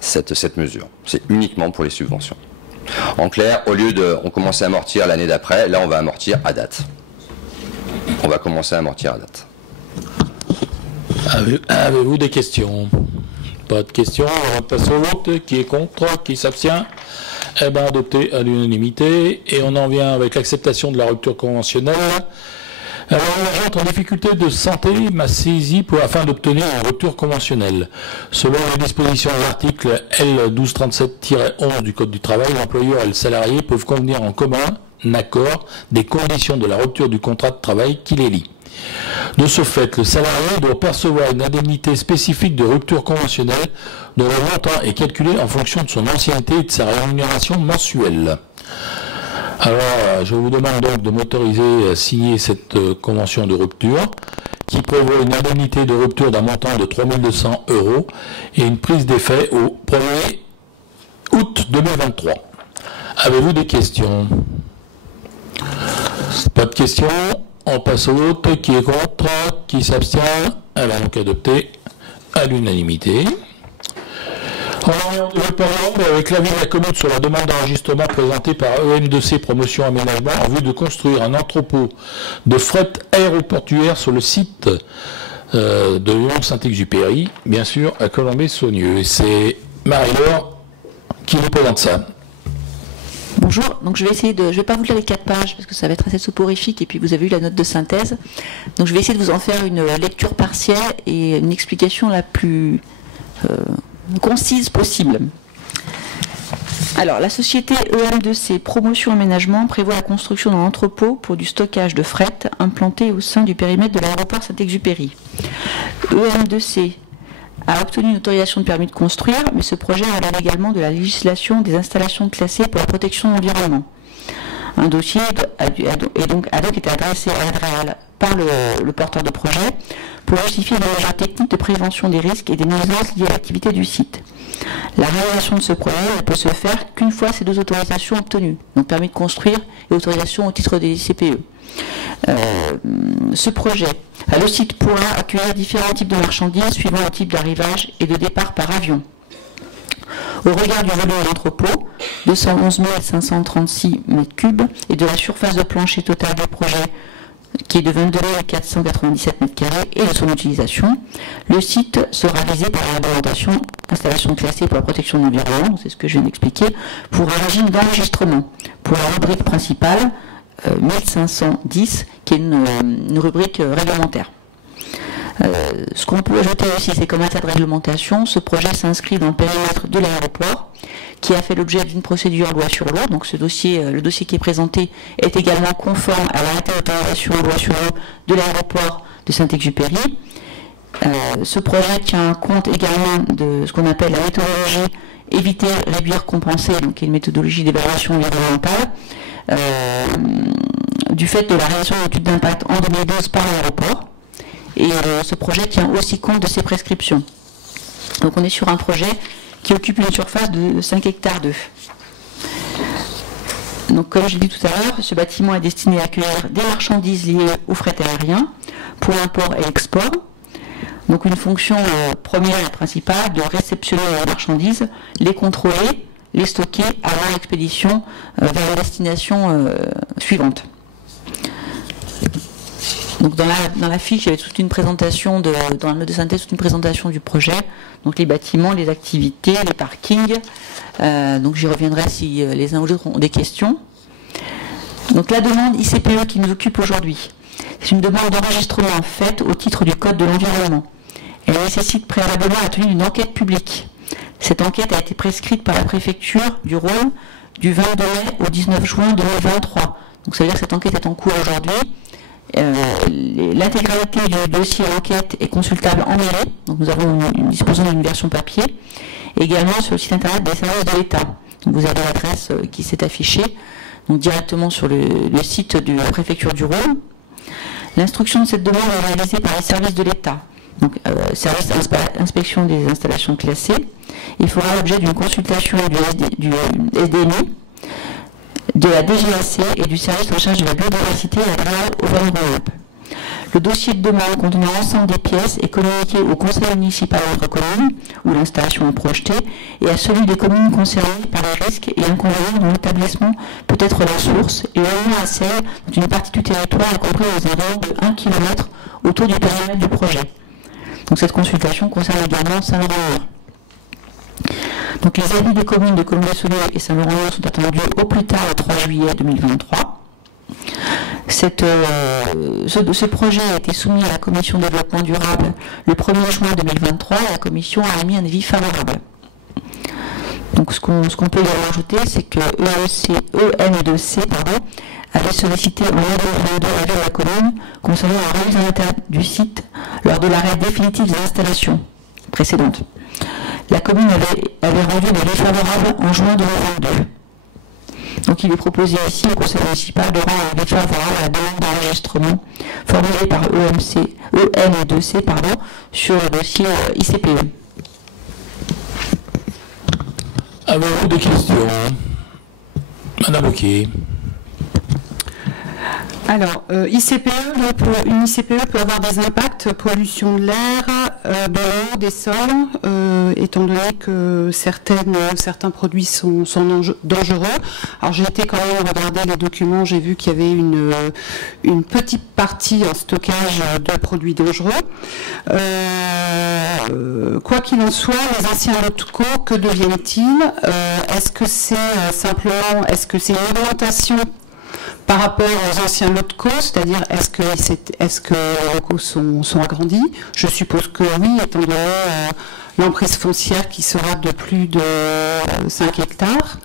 cette mesure. C'est uniquement pour les subventions. En clair, au lieu de on commence à amortir l'année d'après, là on va amortir à date. On va commencer à amortir à date. Avez-vous des questions? Pas de questions, on va passer au vote. Qui est contre? Qui s'abstient? Eh bien adopté à l'unanimité. Et on en vient avec l'acceptation de la rupture conventionnelle. Alors, l'agent en difficulté de santé m'a saisi afin d'obtenir une rupture conventionnelle. Selon les dispositions de l'article L1237-11 du Code du travail, l'employeur et le salarié peuvent convenir en commun accord des conditions de la rupture du contrat de travail qui les lie. De ce fait, le salarié doit percevoir une indemnité spécifique de rupture conventionnelle dont le montant est calculé en fonction de son ancienneté et de sa rémunération mensuelle. Alors, je vous demande donc de m'autoriser à signer cette convention de rupture qui prévoit une indemnité de rupture d'un montant de 3 200 € et une prise d'effet au 1er août 2023. Avez-vous des questions? Pas de questions. On passe au vote. Qui est contre? Qui s'abstient? Elle va donc adopter à l'unanimité. Le Parlement, avec l'avis de la commune sur la demande d'enregistrement présentée par EM2C Promotion Aménagement en vue de construire un entrepôt de fret aéroportuaire sur le site de Lyon-Saint-Exupéry, bien sûr à Colomiers-Saunieux. Et c'est Marie-Laure qui nous présente ça. Bonjour, donc je vais pas vous lire les 4 pages parce que ça va être assez soporifique et puis vous avez eu la note de synthèse. Donc je vais essayer de vous en faire une lecture partielle et une explication la plus concise possible. Alors la société EM2C Promotion Aménagement prévoit la construction d'un entrepôt pour du stockage de fret implanté au sein du périmètre de l'aéroport Saint-Exupéry. EM2C a obtenu une autorisation de permis de construire, mais ce projet relève également de la législation des installations classées pour la protection de l'environnement. Un dossier a donc été adressé à l'ADREAL par le porteur de projet pour justifier des mesures techniques de prévention des risques et des nuisances liées à l'activité du site. La réalisation de ce projet ne peut se faire qu'une fois ces 2 autorisations obtenues, donc permis de construire et autorisation au titre des CPE. Ce projet, le site pourra accueillir différents types de marchandises suivant le type d'arrivage et de départ par avion. Au regard du volume de l'entrepôt, 211 536 m3, et de la surface de plancher totale du projet, qui est de 22 497 m2, et de son utilisation, le site sera visé par la réglementation installation classée pour la protection de l'environnement, c'est ce que je viens d'expliquer, pour un régime d'enregistrement, pour la rubrique principale, 1510, qui est une rubrique réglementaire. Ce qu'on peut ajouter aussi, c'est qu'en matière de réglementation, ce projet s'inscrit dans le périmètre de l'aéroport, qui a fait l'objet d'une procédure loi sur l'eau. Donc le dossier qui est présenté est également conforme à l'arrêté d'autorisation loi sur l'eau de l'aéroport de Saint-Exupéry. Ce projet tient compte également de ce qu'on appelle la méthodologie éviter, réduire, compenser, donc qui est une méthodologie d'évaluation environnementale, du fait de la réalisation d'une étude d'impact en 2012 par l'aéroport. Et ce projet tient aussi compte de ces prescriptions. Donc on est sur un projet qui occupe une surface de 5 hectares d'œufs. Donc comme je l'ai dit tout à l'heure, ce bâtiment est destiné à accueillir des marchandises liées au fret aérien pour l'import et l'export. Donc une fonction première et principale de réceptionner les marchandises, les contrôler, les stocker avant l'expédition vers la destination suivante. Donc dans la fiche, il y avait toute une présentation, dans la note de synthèse, toute une présentation du projet, donc les bâtiments, les activités, les parkings. Donc j'y reviendrai si les uns ou les autres ont des questions. Donc la demande ICPE qui nous occupe aujourd'hui, c'est une demande d'enregistrement faite au titre du Code de l'environnement. Elle nécessite préalablement la tenue d'une enquête publique. Cette enquête a été prescrite par la préfecture du Rhône du 22 mai au 19 juin 2023. Donc ça veut dire que cette enquête est en cours aujourd'hui. L'intégralité du dossier enquête est consultable en mairie, donc nous disposons d'une version papier, et également sur le site internet des services de l'État. Vous avez l'adresse qui s'est affichée, donc directement sur le site de la préfecture du Rhône. L'instruction de cette demande est réalisée par les services de l'État, donc service d'inspection des installations classées. Il fera l'objet d'une consultation du SDMI, de la DGAC et du service en charge de la biodiversité à l'ADREAL Auvergne-Rhône-Alpes. Le dossier de demande contenant l'ensemble des pièces est communiqué au conseil municipal de votre commune, où l'installation est projetée, et à celui des communes concernées par les risques et inconvénients dont l'établissement peut être la source, et au moins à celle d'une partie du territoire, y compris aux environs de 1 km autour du périmètre du projet. Donc cette consultation concerne également Saint-Laurent-Mur. Donc les avis des communes de Comines-les-Saulniers et Saint-Laurent-Mur sont attendus au plus tard le 3 juillet 2023. Ce projet a été soumis à la commission développement durable le 1er juin 2023 et la commission a émis un avis favorable. Donc ce qu'on peut également ajouter, c'est que EM2C avait sollicité en mai 2022 l'avis de la commune concernant la remise en état du site lors de l'arrêt définitif des installations précédentes. La commune avait rendu un avis favorable en juin 2022. Donc il est proposé ici au conseil municipal de rendre un avis favorable à la demande d'enregistrement formulée par EM2C sur le dossier ICPE. Avez-vous des questions? Madame Wauquiez. Alors, une ICPE peut avoir des impacts, pollution de l'air, de l'eau, des sols, étant donné que certains produits sont dangereux. Alors, j'ai été quand même regarder les documents, j'ai vu qu'il y avait une petite partie en stockage de produits dangereux. Quoi qu'il en soit, les anciens locaux, que deviennent-ils? Est-ce que c'est une augmentation par rapport aux anciens locaux, c'est-à-dire est-ce que les locaux sont agrandis? Je suppose que oui, étant donné l'emprise foncière qui sera de plus de 5 hectares.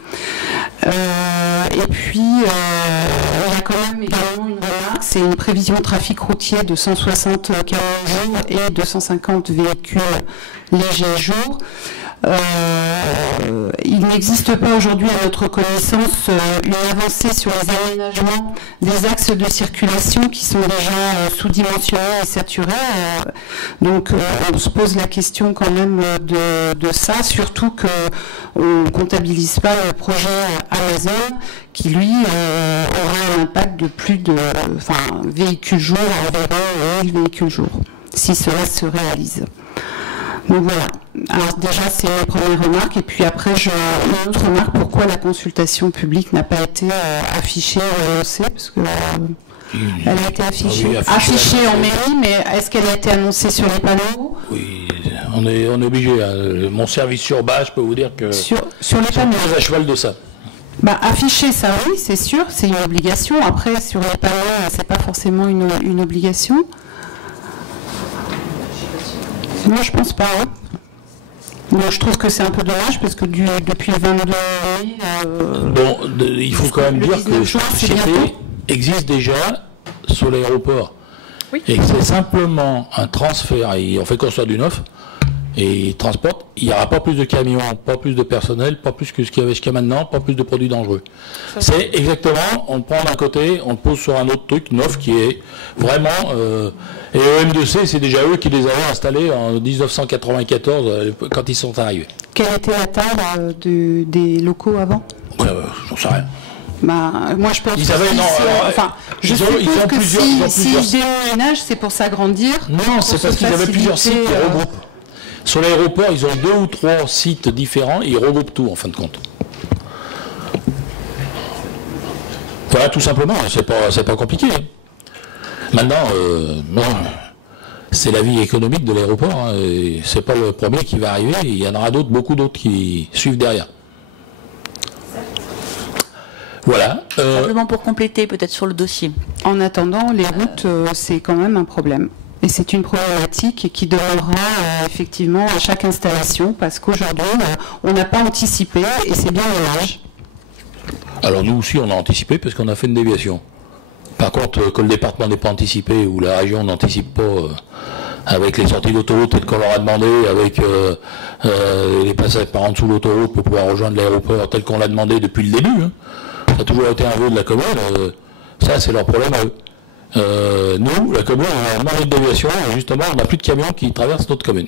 Et puis, il y a quand même également une remarque, c'est une prévision de trafic routier de 160 km jour et 250 véhicules légers jour. Il n'existe pas aujourd'hui à notre connaissance une avancée sur les aménagements des axes de circulation qui sont déjà sous-dimensionnés et saturés. Donc on se pose la question quand même de ça, surtout qu'on ne comptabilise pas le projet Amazon qui lui aura un impact de plus de véhicules jour, environ 1000 véhicules jour, si cela se réalise. Donc voilà. Alors déjà, c'est ma première remarque. Et puis après, une autre remarque, pourquoi la consultation publique n'a pas été affichée au REC, parce que elle a été affichée en mairie, mais est-ce qu'elle a été annoncée sur les panneaux? Oui, on est obligé. Mon service urbain, je peux vous dire que sur les panneaux, on est à cheval de ça. Afficher ça, oui, c'est sûr, c'est une obligation. Après, sur les panneaux, c'est pas forcément une obligation. Moi, je pense pas. Donc, je trouve que c'est un peu dommage parce que depuis le 22 mai... il faut quand même dire que la société existe déjà sur l'aéroport. Oui. Et que c'est simplement un transfert. On fait construire du neuf et il transporte. Il n'y aura pas plus de camions, pas plus de personnel, pas plus que ce qu'il y avait jusqu'à maintenant, pas plus de produits dangereux. C'est exactement, on le prend d'un côté, on le pose sur un autre truc neuf qui est vraiment... et le M2C, c'est déjà eux qui les avaient installés en 1994 quand ils sont arrivés. Quelle était la taille des locaux avant? J'en sais rien. Moi je pense que s'ils déménagent, c'est pour s'agrandir. Non, c'est parce qu'ils avaient plusieurs sites qui regroupent. Sur l'aéroport, ils ont 2 ou 3 sites différents et ils regroupent tout en fin de compte. Voilà, tout simplement, c'est pas compliqué. Maintenant, c'est la vie économique de l'aéroport. Hein, c'est pas le premier qui va arriver, il y en aura beaucoup d'autres qui suivent derrière. Voilà. Simplement pour compléter peut-être sur le dossier. En attendant, les routes, c'est quand même un problème. Et c'est une problématique qui demeurera effectivement à chaque installation, parce qu'aujourd'hui, on n'a pas anticipé, et c'est bien dommage. Alors nous aussi, on a anticipé, parce qu'on a fait une déviation. Par contre, que le département n'ait pas anticipé, ou la région n'anticipe pas, avec les sorties d'autoroute et qu'on leur a demandé, avec les passages par en dessous de l'autoroute pour pouvoir rejoindre l'aéroport tel qu'on l'a demandé depuis le début, hein. Ça a toujours été un vœu de la commune, ça c'est leur problème à eux. Nous, la commune, on a demandé de déviation, et justement, on n'a plus de camions qui traversent notre commune.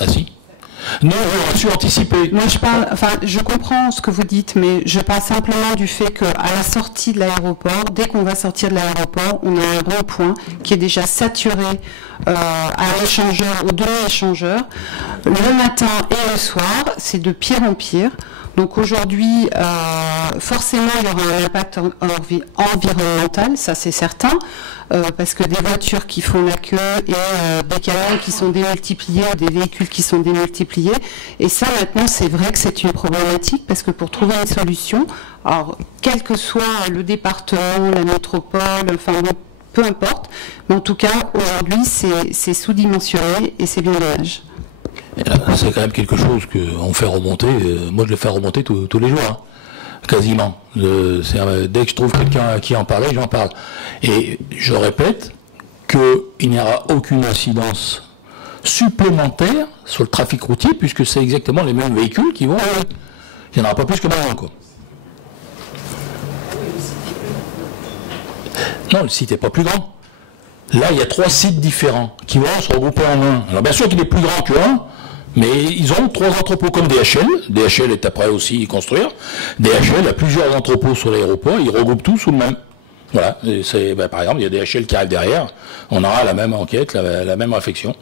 Ah si. Nous, on a su anticiper. Moi, je comprends ce que vous dites, mais je parle simplement du fait qu'à la sortie de l'aéroport, dès qu'on va sortir de l'aéroport, on a un rond-point qui est déjà saturé à l'échangeur, au demi-échangeur. Le matin et le soir, c'est de pire en pire. Donc aujourd'hui, forcément, il y aura un impact environnemental, ça c'est certain, parce que des voitures qui font la queue et des camions qui sont démultipliés, des véhicules qui sont démultipliés. Et ça, maintenant, c'est vrai que c'est une problématique, parce que pour trouver une solution, alors, quel que soit le département, la métropole, enfin bon, peu importe, mais en tout cas, aujourd'hui, c'est sous-dimensionné et c'est bien dommage. C'est quand même quelque chose qu'on fait remonter. Moi, je le fais remonter tous les jours, hein, quasiment. Dès que je trouve quelqu'un à qui en parler, j'en parle. Et je répète qu'il n'y aura aucune incidence supplémentaire sur le trafic routier, puisque c'est exactement les mêmes véhicules qui vont arriver. Il n'y en aura pas plus que maintenant, quoi. Non, le site n'est pas plus grand. Là, il y a 3 sites différents qui vont se regrouper en un. Alors, bien sûr qu'il est plus grand que un, Mais ils ont 3 entrepôts comme DHL. DHL est après aussi y construire. DHL a plusieurs entrepôts sur l'aéroport. Ils regroupent tout sous le même. Voilà. Par exemple, il y a DHL qui arrive derrière. On aura la même enquête, la même réflexion.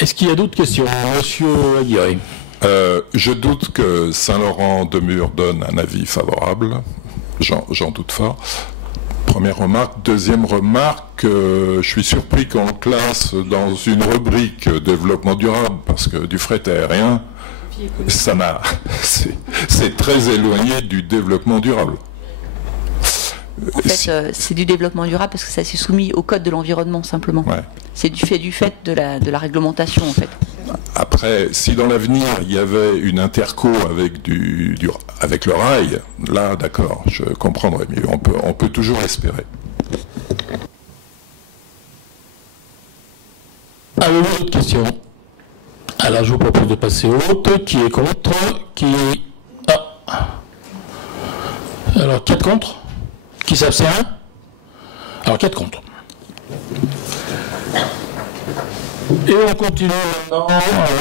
Est-ce qu'il y a d'autres questions, Monsieur Aguirre? Je doute que Saint-Laurent-de-Mur donne un avis favorable. J'en doute fort. Première remarque. Deuxième remarque, je suis surpris qu'on classe dans une rubrique développement durable, parce que du fret aérien, c'est très éloigné du développement durable. En fait, c'est du développement durable parce que ça s'est soumis au code de l'environnement, simplement. Ouais. C'est du fait de la réglementation, en fait. Après, si dans l'avenir, il y avait une interco avec le rail, là, d'accord, je comprendrais mieux. On peut toujours espérer. Avez-vous d'autres questions? Alors, je vous propose de passer au vote. Qui est contre? Alors, 4 contre? Qui s'abstient? Alors, 4 contre. Et on continue maintenant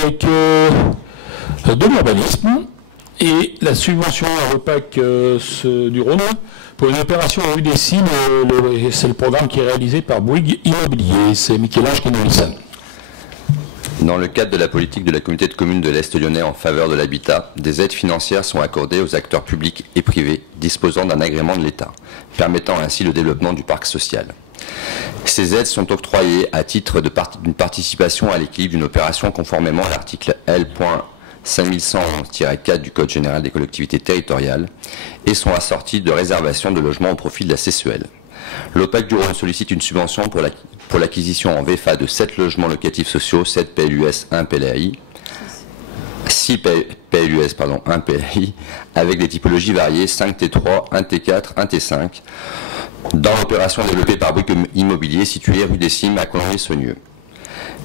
avec de l'urbanisme et la subvention à REPAC du Rhône pour une opération en vue des cimes. C'est le programme qui est réalisé par Bouygues Immobilier. C'est Michel-Ange Kenolissan. Dans le cadre de la politique de la communauté de communes de l'Est lyonnais en faveur de l'habitat, des aides financières sont accordées aux acteurs publics et privés disposant d'un agrément de l'État, permettant ainsi le développement du parc social. Ces aides sont octroyées à titre d'une participation à l'équilibre d'une opération conformément à l'article L.5111-4 du Code général des collectivités territoriales et sont assorties de réservations de logements au profit de la CCEL. L'OPAC du Rhône sollicite une subvention pour l'acquisition en VFA de 7 logements locatifs sociaux, 7 PLUS, 1 PLAI, 6 PLUS, 1 PLAI, avec des typologies variées, 5 T3, 1 T4, 1 T5, dans l'opération développée par Bouygues Immobilier située rue des Cimes à Colombier-Saunieux.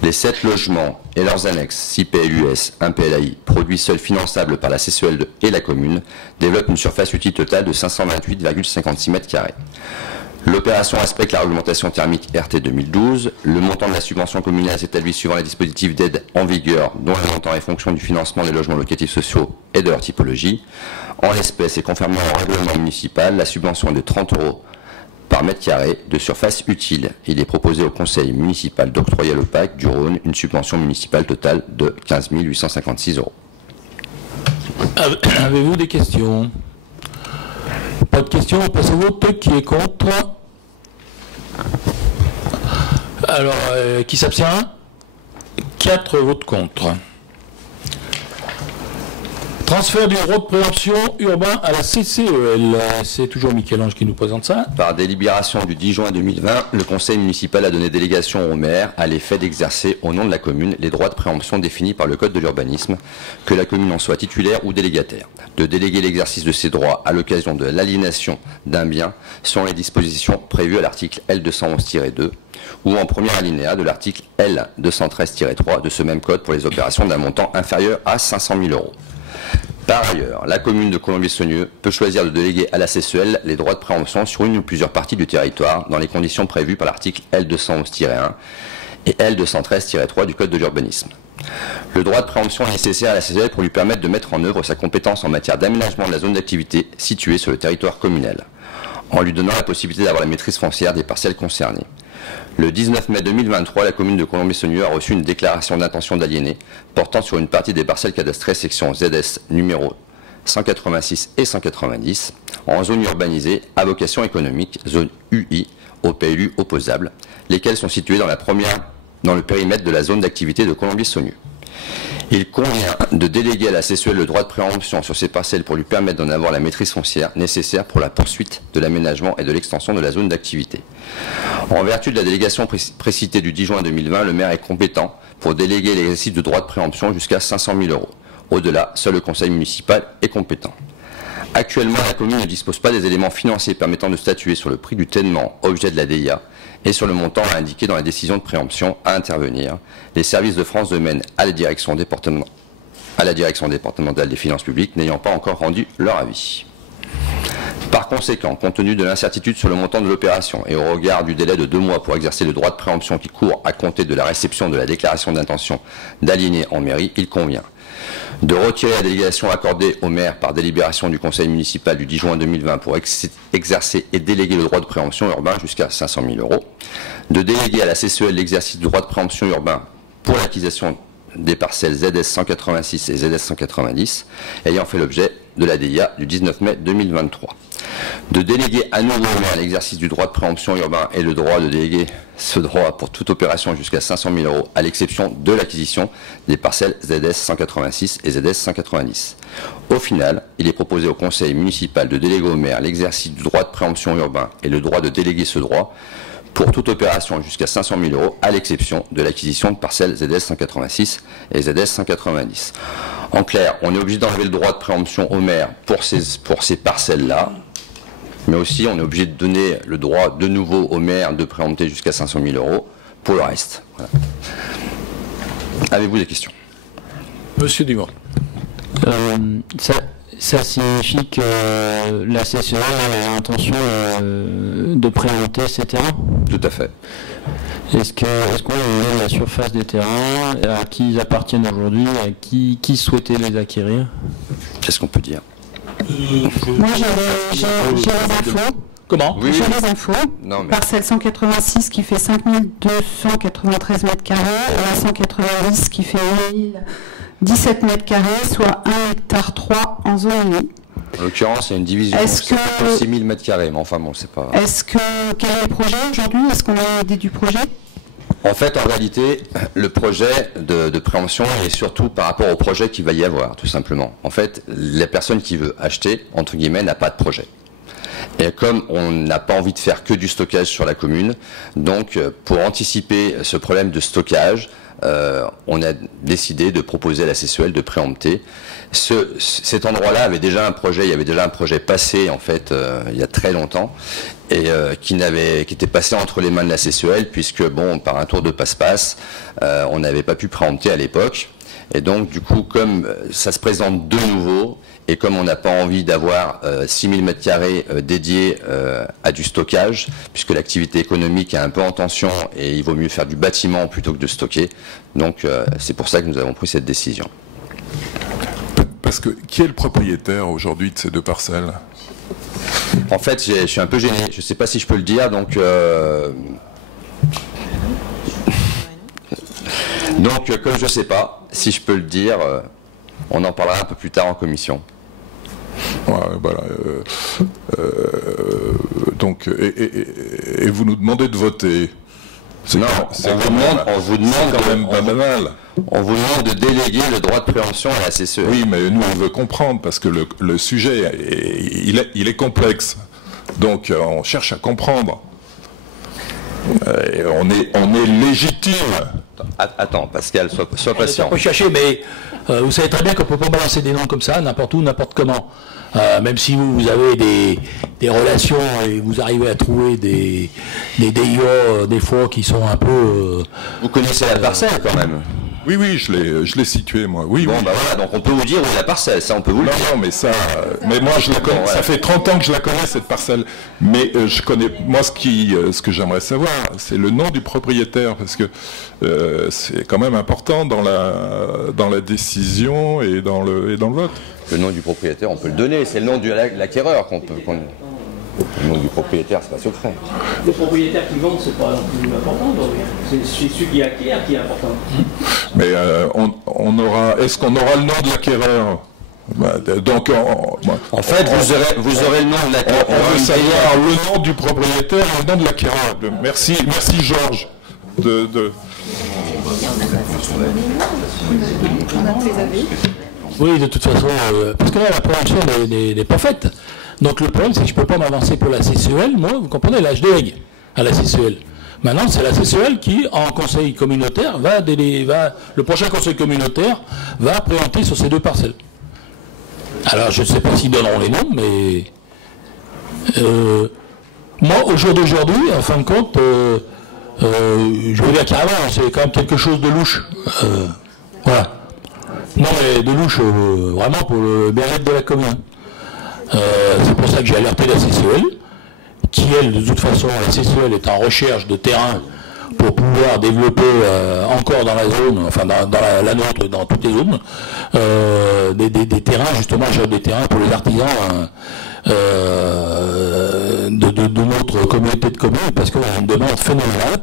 Les 7 logements et leurs annexes, 6 PLUS, 1 PLAI, produits seuls finançables par la CCEL et la commune, développent une surface utile totale de 528,56 m². L'opération respecte la réglementation thermique RT 2012. Le montant de la subvention communale s'établit suivant les dispositifs d'aide en vigueur, dont le montant est fonction du financement des logements locatifs sociaux et de leur typologie. En l'espèce et conformément au règlement municipal, la subvention est de 30 € par mètre carré de surface utile. Il est proposé au conseil municipal d'octroyer à l'OPAC du Rhône une subvention municipale totale de 15 856 €. Avez-vous des questions? Pas de questions, on passe au vote. Qui est contre? Alors, qui s'abstient? 4 votes contre. Transfert du droit de préemption urbain à la CCEL. C'est toujours Michel-Ange qui nous présente ça. Par délibération du 10 juin 2020, le conseil municipal a donné délégation au maire à l'effet d'exercer au nom de la commune les droits de préemption définis par le code de l'urbanisme, que la commune en soit titulaire ou délégataire, de déléguer l'exercice de ces droits à l'occasion de l'aliénation d'un bien selon les dispositions prévues à l'article L211-2 ou en premier alinéa de l'article L213-3 de ce même code pour les opérations d'un montant inférieur à 500 000 €. Par ailleurs, la commune de Colombier-Saunieux peut choisir de déléguer à la CCEL les droits de préemption sur une ou plusieurs parties du territoire dans les conditions prévues par l'article L211-1 et L213-3 du Code de l'urbanisme. Le droit de préemption est nécessaire à la CCEL pour lui permettre de mettre en œuvre sa compétence en matière d'aménagement de la zone d'activité située sur le territoire communal, en lui donnant la possibilité d'avoir la maîtrise foncière des parcelles concernées. Le 19 mai 2023, la commune de Colombier-Saunieux a reçu une déclaration d'intention d'aliéner portant sur une partie des parcelles cadastrées section ZS numéro 186 et 190 en zone urbanisée à vocation économique, zone UI, au PLU opposable, lesquelles sont situées dans le périmètre de la zone d'activité de Colombier-Saunieux. Il convient de déléguer à la CCEL le droit de préemption sur ces parcelles pour lui permettre d'en avoir la maîtrise foncière nécessaire pour la poursuite de l'aménagement et de l'extension de la zone d'activité. En vertu de la délégation précitée du 10 juin 2020, le maire est compétent pour déléguer l'exercice de droit de préemption jusqu'à 500 000 €. Au-delà, seul le conseil municipal est compétent. Actuellement, la commune ne dispose pas des éléments financiers permettant de statuer sur le prix du tènement, objet de la DIA, et sur le montant à indiquer dans la décision de préemption à intervenir. Les services de France de mènent à la direction départementale des finances publiques n'ayant pas encore rendu leur avis. Par conséquent, compte tenu de l'incertitude sur le montant de l'opération et au regard du délai de 2 mois pour exercer le droit de préemption qui court à compter de la réception de la déclaration d'intention d'aliéner en mairie, il convient de retirer la délégation accordée au maire par délibération du conseil municipal du 10 juin 2020 pour exercer et déléguer le droit de préemption urbain jusqu'à 500 000 €, de déléguer à la CCEL l'exercice du droit de préemption urbain pour l'acquisition des parcelles ZS 186 et ZS 190 ayant fait l'objet de la DIA du 19 mai 2023. De déléguer à nouveau au maire l'exercice du droit de préemption urbain et le droit de déléguer ce droit pour toute opération jusqu'à 500 000 € à l'exception de l'acquisition des parcelles ZS 186 et ZS 190. Au final, il est proposé au conseil municipal de déléguer au maire l'exercice du droit de préemption urbain et le droit de déléguer ce droit pour toute opération jusqu'à 500 000 € à l'exception de l'acquisition de parcelles ZS 186 et ZS 190. En clair, on est obligé d'enlever le droit de préemption au maire pour ces parcelles-là, mais aussi on est obligé de donner le droit de nouveau au maire de préempter jusqu'à 500 000 € pour le reste. Voilà. Avez-vous des questions? Monsieur Dumont. Ça signifie que la CCEL a l'intention de préempter ces terrains? Tout à fait. Est-ce qu'on a la surface des terrains, à qui ils appartiennent aujourd'hui, à qui souhaitait les acquérir? Qu'est-ce qu'on peut dire? Moi j'ai les infos. Comment? J'ai les infos. Non, mais... Parcelle 186 qui fait 5293 m², et la 190 qui fait 17 m², soit 1,3 hectare en zone unie. En l'occurrence, il y a une division de 6 000 m², mais enfin bon, c'est pas... Quel est le projet aujourd'hui? Est-ce qu'on a une idée du projet? En fait, en réalité, le projet de préemption est surtout par rapport au projet qu'il va y avoir, tout simplement. En fait, la personne qui veut acheter, entre guillemets, n'a pas de projet. Et comme on n'a pas envie de faire que du stockage sur la commune, donc pour anticiper ce problème de stockage, on a décidé de proposer à la CCEL de préempter. Cet endroit-là avait déjà un projet, il y avait déjà un projet passé en fait il y a très longtemps et qui était passé entre les mains de la CCEL puisque bon par un tour de passe-passe on n'avait pas pu préempter à l'époque et donc du coup comme ça se présente de nouveau et comme on n'a pas envie d'avoir 6 000 m² dédiés à du stockage, puisque l'activité économique est un peu en tension et il vaut mieux faire du bâtiment plutôt que de stocker. Donc c'est pour ça que nous avons pris cette décision. Parce que qui est le propriétaire aujourd'hui de ces deux parcelles? En fait, je suis un peu gêné. Je ne sais pas si je peux le dire, donc... Donc, comme je ne sais pas, si je peux le dire, on en parlera un peu plus tard en commission. Ouais, voilà, donc, et vous nous demandez de voter. Non, on vous demande quand même pas banal. On vous demande de déléguer le droit de préemption à la CCEL. Oui, mais nous, on veut comprendre, parce que le sujet, il est complexe. Donc, on cherche à comprendre. Et on est légitime. Attends, Pascal, sois patient. On peut chercher, mais vous savez très bien qu'on ne peut pas balancer des noms comme ça, n'importe où, n'importe comment. Même si vous avez des relations et vous arrivez à trouver des DIO des fois qui sont un peu... Vous connaissez la parcelle quand même? Oui, je l'ai situé, moi. Oui, bon, oui. Bah voilà, donc on peut vous dire où est la parcelle, ça on peut vous le dire. Non, mais ça... mais moi, je la connais, ça fait 30 ans que je la connais, cette parcelle. Mais je connais... Moi, ce que j'aimerais savoir, c'est le nom du propriétaire, parce que c'est quand même important dans la décision et dans le vote. Le nom du propriétaire, on peut le donner, c'est le nom de l'acquéreur qu'on peut... Le nom du propriétaire, c'est pas secret. Le propriétaire qui vend, c'est pas le plus important, c'est celui qui acquiert qui est important. Mais est-ce qu'on aura le nom de l'acquéreur? Donc, en fait, vous aurez le nom de l'acquéreur. On veut savoir le nom du propriétaire et le nom de l'acquéreur. Merci Georges. Oui, de toute façon, parce que là, la préemption n'est pas faite. Donc le problème, c'est que je ne peux pas m'avancer pour la CCEL. Moi, vous comprenez, là, je délègue à la CCEL. Maintenant, c'est la CCEL qui, en conseil communautaire, le prochain conseil communautaire va préempter sur ces deux parcelles. Alors, je ne sais pas s'ils donneront les noms, mais... moi, au jour d'aujourd'hui, en fin de compte, je veux dire carrément, c'est quand même quelque chose de louche. Voilà. Non, mais de louche, vraiment, pour le bien-être de la commune. C'est pour ça que j'ai alerté la CCEL, qui elle, de toute façon, la CCEL est en recherche de terrain pour pouvoir développer encore dans la zone, enfin dans la nôtre, dans toutes les zones, des terrains, justement, des terrains pour les artisans de notre communauté de communes, parce qu'on a une demande phénoménale,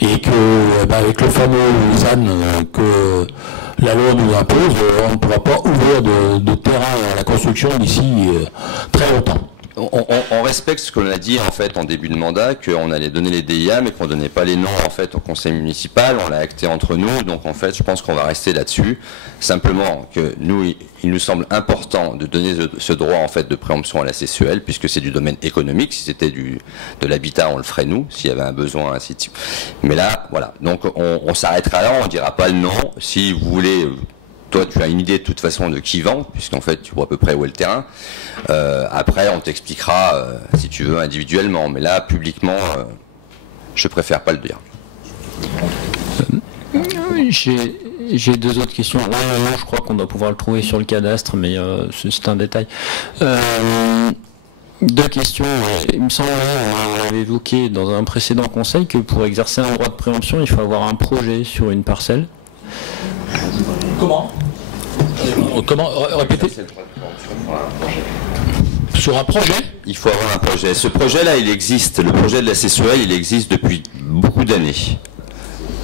et que avec le fameux ZAN que la loi nous impose, on ne pourra pas ouvrir de terrain à la construction d'ici très longtemps. On respecte ce qu'on a dit en fait en début de mandat, qu'on allait donner les DIA mais qu'on ne donnait pas les noms en fait au conseil municipal, on l'a acté entre nous, donc en fait je pense qu'on va rester là-dessus. Simplement que nous, il nous semble important de donner ce droit en fait de préemption à la CCEL, puisque c'est du domaine économique. Si c'était de l'habitat, on le ferait nous, s'il y avait un besoin, ainsi de suite. Mais là, voilà, donc on s'arrêtera là, on ne dira pas le nom. Si vous voulez... Toi, tu as une idée de toute façon de qui vend, puisqu'en fait, tu vois à peu près où est le terrain. Après, on t'expliquera, si tu veux, individuellement. Mais là, publiquement, je préfère pas le dire. J'ai deux autres questions. Je crois qu'on doit pouvoir le trouver sur le cadastre, mais c'est un détail. Deux questions. Il me semble qu'on avait évoqué dans un précédent conseil que pour exercer un droit de préemption, il faut avoir un projet sur une parcelle. Comment répétez. Sur un projet ? Il faut avoir un projet. Ce projet-là, il existe. Le projet de la CCEL, il existe depuis beaucoup d'années.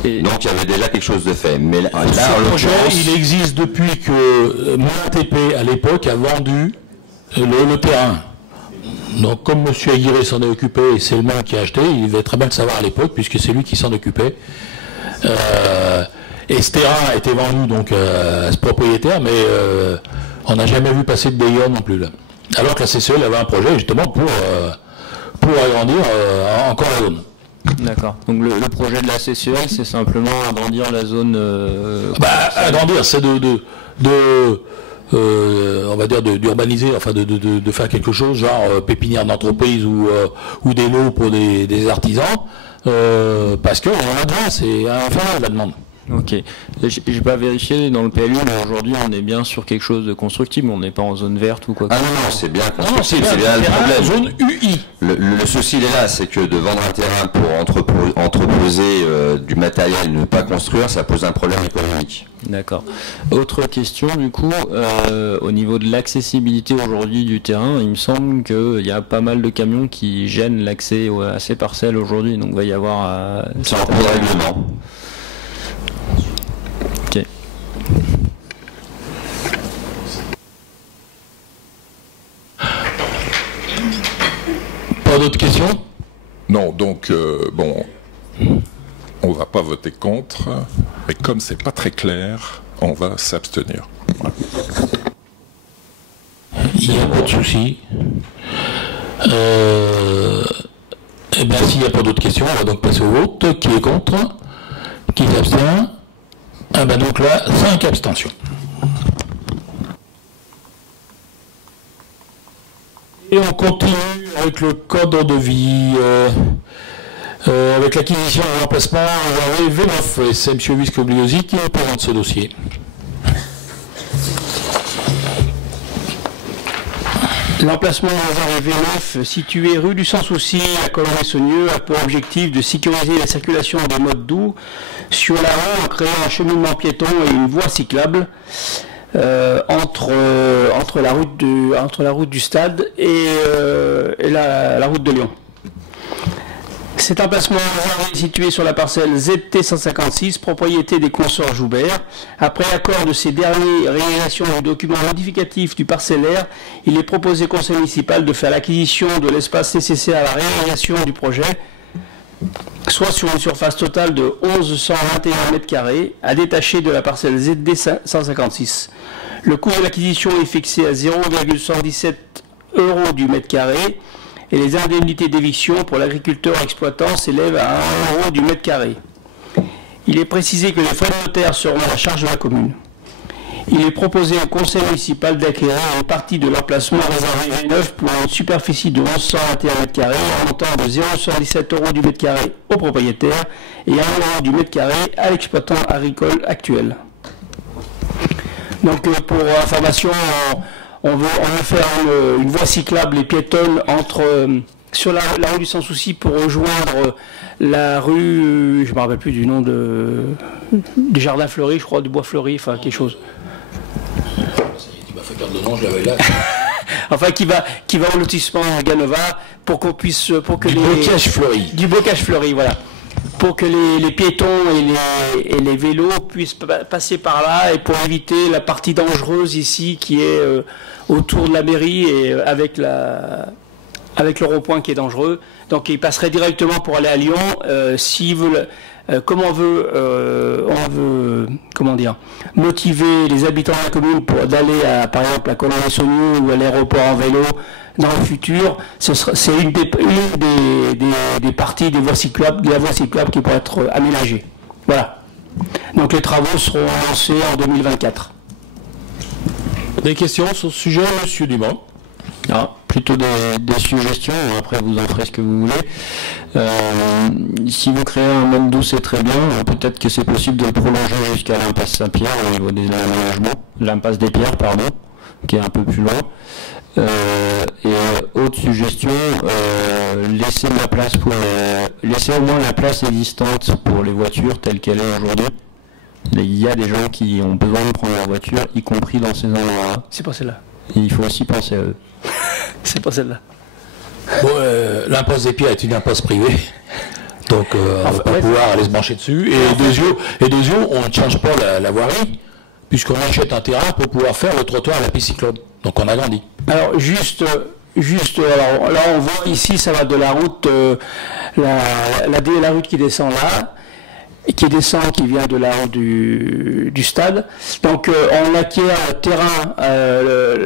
Donc il y avait déjà quelque chose de fait. Mais là, ce projet, il existe depuis que MATP, à l'époque, a vendu le terrain. Donc comme M. Aguirre s'en est occupé, et c'est le même qui a acheté, il devait très bien le savoir à l'époque, puisque c'est lui qui s'en occupait. Et ce terrain a été vendu donc à ce propriétaire, mais on n'a jamais vu passer de DIA non plus là. Alors que la CCEL avait un projet justement pour agrandir encore la zone. D'accord. Donc le projet de la CCEL, c'est simplement agrandir la zone. Agrandir, c'est on va dire d'urbaniser, enfin de faire quelque chose, genre pépinière d'entreprise ou des lots pour des artisans, parce qu'on en a besoin, c'est infernal la demande. Ok. J'ai pas vérifié dans le PLU, mais aujourd'hui on est bien sur quelque chose de constructible, on n'est pas en zone verte ou quoi. Ah non, c'est bien constructible, c'est bien le problème. Zone UI. Le souci il est là, c'est que de vendre un terrain pour entreposer du matériel et ne pas construire, ça pose un problème économique. D'accord. Autre question du coup, au niveau de l'accessibilité aujourd'hui du terrain, il me semble qu'il y a pas mal de camions qui gênent l'accès à ces parcelles aujourd'hui, donc il va y avoir... C'est un point de règlement. Ok. Pas d'autres questions ? Non, donc bon, on va pas voter contre, mais comme c'est pas très clair, on va s'abstenir. Voilà. Il n'y a pas de souci. Eh bien, s'il n'y a pas d'autres questions, on va donc passer au vote. Qui est contre ? Qui s'abstient ? Ah ben donc là, 5 abstentions. Et on continue avec le cadre de vie, avec l'acquisition et l'emplacement réservé V9. Et c'est M. Viscogliosi qui présente ce dossier. L'emplacement réservé V9, situé rue du Sans-Souci à Colombey-Saunieux, a pour objectif de sécuriser la circulation des modes doux sur la rue en créant un cheminement piéton et une voie cyclable entre la route du stade et la route de Lyon. Cet emplacement est situé sur la parcelle ZT 156, propriété des consorts Joubert. Après accord de ces derniers, réalisation du document modificatif du parcellaire, il est proposé au conseil municipal de faire l'acquisition de l'espace nécessaire à la réalisation du projet, soit sur une surface totale de 1121 m², à détacher de la parcelle ZD 156. Le coût de l'acquisition est fixé à 0,117 € du m², et les indemnités d'éviction pour l'agriculteur exploitant s'élèvent à 1 € du m². Il est précisé que les frais de notaire seront à la charge de la commune. Il est proposé au conseil municipal d'acquérir une partie de l'emplacement réservé V9 pour une superficie de 1121 m², en montant de 0,117 € du m² au propriétaire et 1 € du m² à l'exploitant agricole actuel. Donc pour information, on veut faire une voie cyclable et piétonne sur la rue du Sans Souci pour rejoindre la rue, je ne me rappelle plus du nom du Jardin Fleuri, je crois, du Bois Fleuri, enfin quelque chose. Il m'a fait perdre le nom, je l'avais là. Enfin, qui va au lotissement Ganova pour qu'on puisse, du Bocage Fleuri. Du Bocage Fleuri, voilà. Pour que les piétons et les vélos puissent passer par là et pour éviter la partie dangereuse ici qui est autour de la mairie et avec le rond-point qui est dangereux. Donc ils passeraient directement pour aller à Lyon. S'ils veulent, comme on veut, comment dire, motiver les habitants de la commune pour d'aller par exemple à Colomb-les-Sauniers ou à l'aéroport en vélo dans le futur, c'est une des parties des voies cyclables, de la voie cyclable qui peut être aménagée. Voilà. Donc les travaux seront lancés en 2024. Des questions sur ce sujet, monsieur Dumont? Plutôt des suggestions, après vous en ferez ce que vous voulez. Si vous créez un Mandou, c'est très bien, peut-être que c'est possible de le prolonger jusqu'à l'impasse Saint-Pierre au niveau des aménagements, l'impasse des Pierres, pardon, qui est un peu plus loin. Et autre suggestion, laisser de la place laisser au moins la place existante pour les voitures telles qu'elle est aujourd'hui. Il y a des gens qui ont besoin de prendre leur voiture, y compris dans ces endroits-là. C'est pas celle-là. Et il faut aussi penser à eux. C'est pas celle-là. Bon, l'impasse des Pierres est une impasse privée. Donc on va pas pouvoir aller se brancher dessus. Et deuxièmement, on ne change pas la voirie, puisqu'on achète un terrain pour pouvoir faire le trottoir à la piste cyclable. Donc on agrandit. Alors juste alors là on voit ici, ça va de la route, la route qui descend là, et qui vient de la route du stade. Donc on acquiert le terrain,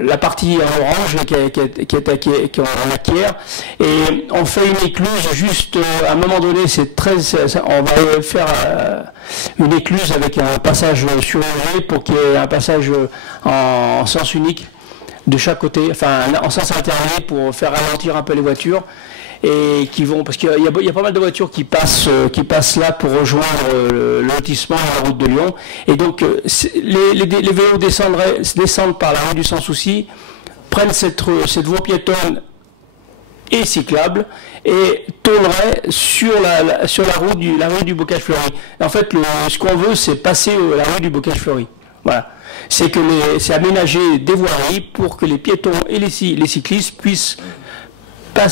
la partie en orange qu'on acquiert, et on fait une écluse juste à un moment donné, on va faire une écluse avec un passage surélevés pour qu'il y ait un passage en sens unique de chaque côté, enfin en sens alterné pour faire ralentir un peu les voitures. Et qui vont, parce qu'il y a pas mal de voitures qui passent là pour rejoindre le lotissement à la route de Lyon, et donc les vélos descendent par la rue du Sans Souci, prennent cette voie piétonne et cyclable et tourneraient sur la rue du Bocage Fleuri. En fait, ce qu'on veut, c'est passer la rue du Bocage Fleuri. Voilà. C'est aménager des voiries pour que les piétons et les cyclistes puissent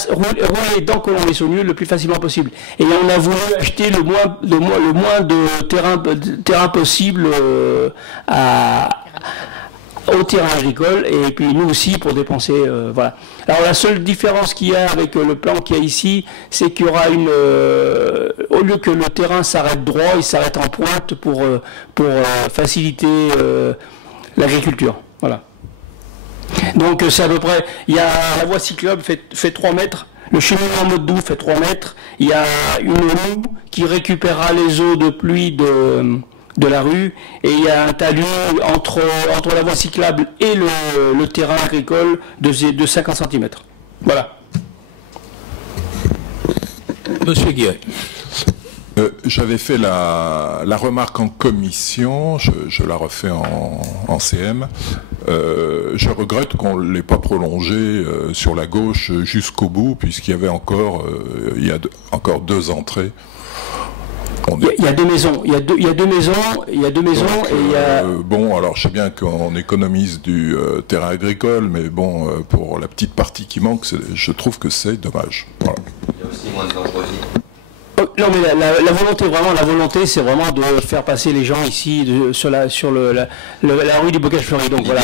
rouler dans Colomb-les-Sauniers le plus facilement possible. Et on a voulu acheter le moins de terrain possible au terrain agricole, et puis nous aussi pour dépenser, voilà. Alors la seule différence qu'il y a avec le plan qu'il y a ici, c'est qu'il y aura au lieu que le terrain s'arrête droit, il s'arrête en pointe pour faciliter l'agriculture. Voilà. Donc c'est à peu près, il y a la voie cyclable fait 3 mètres, le cheminement mode doux fait 3 mètres, il y a une roue qui récupérera les eaux de pluie de la rue, et il y a un talus entre la voie cyclable et le terrain agricole de 50 cm. Voilà. Monsieur Guillet. J'avais fait la remarque en commission, je la refais en CM. Je regrette qu'on ne l'ait pas prolongé sur la gauche jusqu'au bout, puisqu'il y avait encore 2 entrées. Il y a 2 maisons, il y a deux maisons, et il y a... Bon, alors je sais bien qu'on économise du terrain agricole, mais bon, pour la petite partie qui manque, je trouve que c'est dommage. Voilà. Il y a aussi moins de dangerosité. Non, mais la volonté, c'est vraiment de faire passer les gens ici sur la rue du Bocage Fleuri. Donc voilà,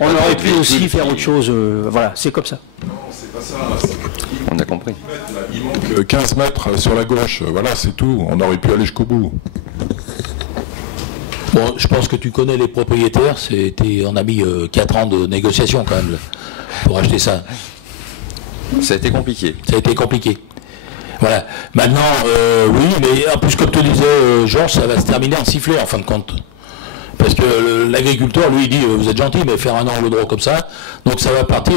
on aurait pu aussi faire autre chose. Voilà, c'est comme ça. Non, c'est pas ça. On a compris. Il manque 15 mètres sur la gauche. Voilà, c'est tout. On aurait pu aller jusqu'au bout. Bon, je pense que tu connais les propriétaires. On a mis 4 ans de négociation quand même pour acheter ça. Ça a été compliqué. Voilà. Maintenant, oui, mais en plus, comme te disait Georges, ça va se terminer en sifflet en fin de compte. Parce que l'agriculteur, lui, il dit, vous êtes gentil, mais faire un angle droit comme ça, donc ça va partir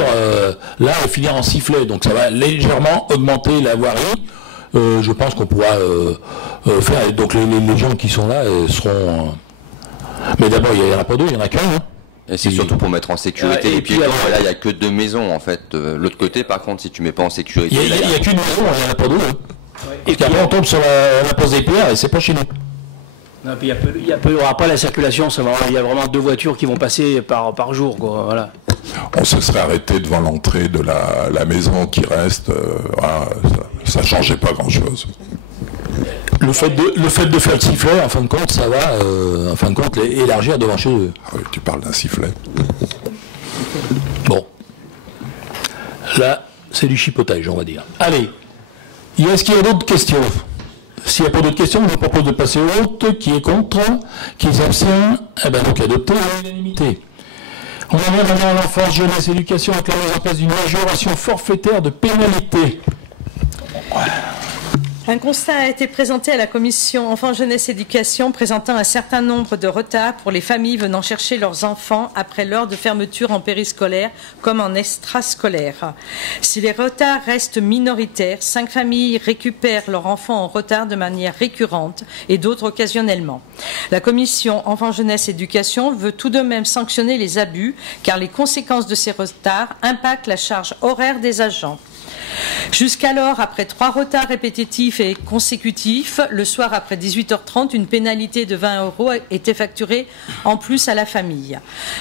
là et finir en sifflet. Donc ça va légèrement augmenter la voirie. Je pense qu'on pourra faire. Donc les gens qui sont là seront... Mais d'abord, il n'y en a pas 2, il y en a qu'un. Hein. Et c'est surtout pour mettre en sécurité les piétons. Là, il n'y a que 2 maisons, en fait. L'autre côté, par contre, si tu mets pas en sécurité... Il n'y a qu'une maison, il n'y en a pas 2. Et puis après, on tombe sur la pose des pierres et c'est pas chez nous. Non, puis il n'y aura pas la circulation, il y a vraiment 2 voitures qui vont passer par jour, quoi, voilà. On se serait arrêté devant l'entrée de la maison qui reste, voilà, ça ne changeait pas grand-chose. Le fait de faire le sifflet, en fin de compte, ça va, élargir devant chez eux. Ah oui, tu parles d'un sifflet. Bon. Là, c'est du chipotage, on va dire. Allez, est-ce qu'il y a d'autres questions? S'il n'y a pas d'autres questions, je vous propose de passer au vote. Qui est contre? Qui s'abstient? Eh bien, donc adopté à l'unanimité. On en vient maintenant à l'enfance, jeunesse, éducation, avec la mise en place d'une majoration forfaitaire de pénalité. Un constat a été présenté à la commission Enfants, Jeunesse, Éducation présentant un certain nombre de retards pour les familles venant chercher leurs enfants après l'heure de fermeture en périscolaire comme en extrascolaire. Si les retards restent minoritaires, 5 familles récupèrent leurs enfants en retard de manière récurrente et d'autres occasionnellement. La commission Enfants, Jeunesse, Éducation veut tout de même sanctionner les abus car les conséquences de ces retards impactent la charge horaire des agents. Jusqu'alors, après 3 retards répétitifs et consécutifs, le soir après 18h30, une pénalité de 20 € était facturée en plus à la famille.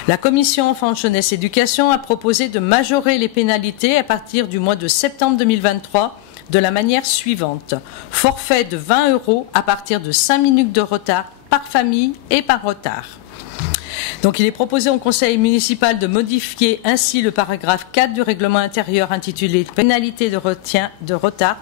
La commission Enfants, Jeunesse, Éducation a proposé de majorer les pénalités à partir du mois de septembre 2023 de la manière suivante. Forfait de 20 € à partir de 5 minutes de retard par famille et par retard. Donc il est proposé au conseil municipal de modifier ainsi le paragraphe 4 du règlement intérieur intitulé pénalité de retard,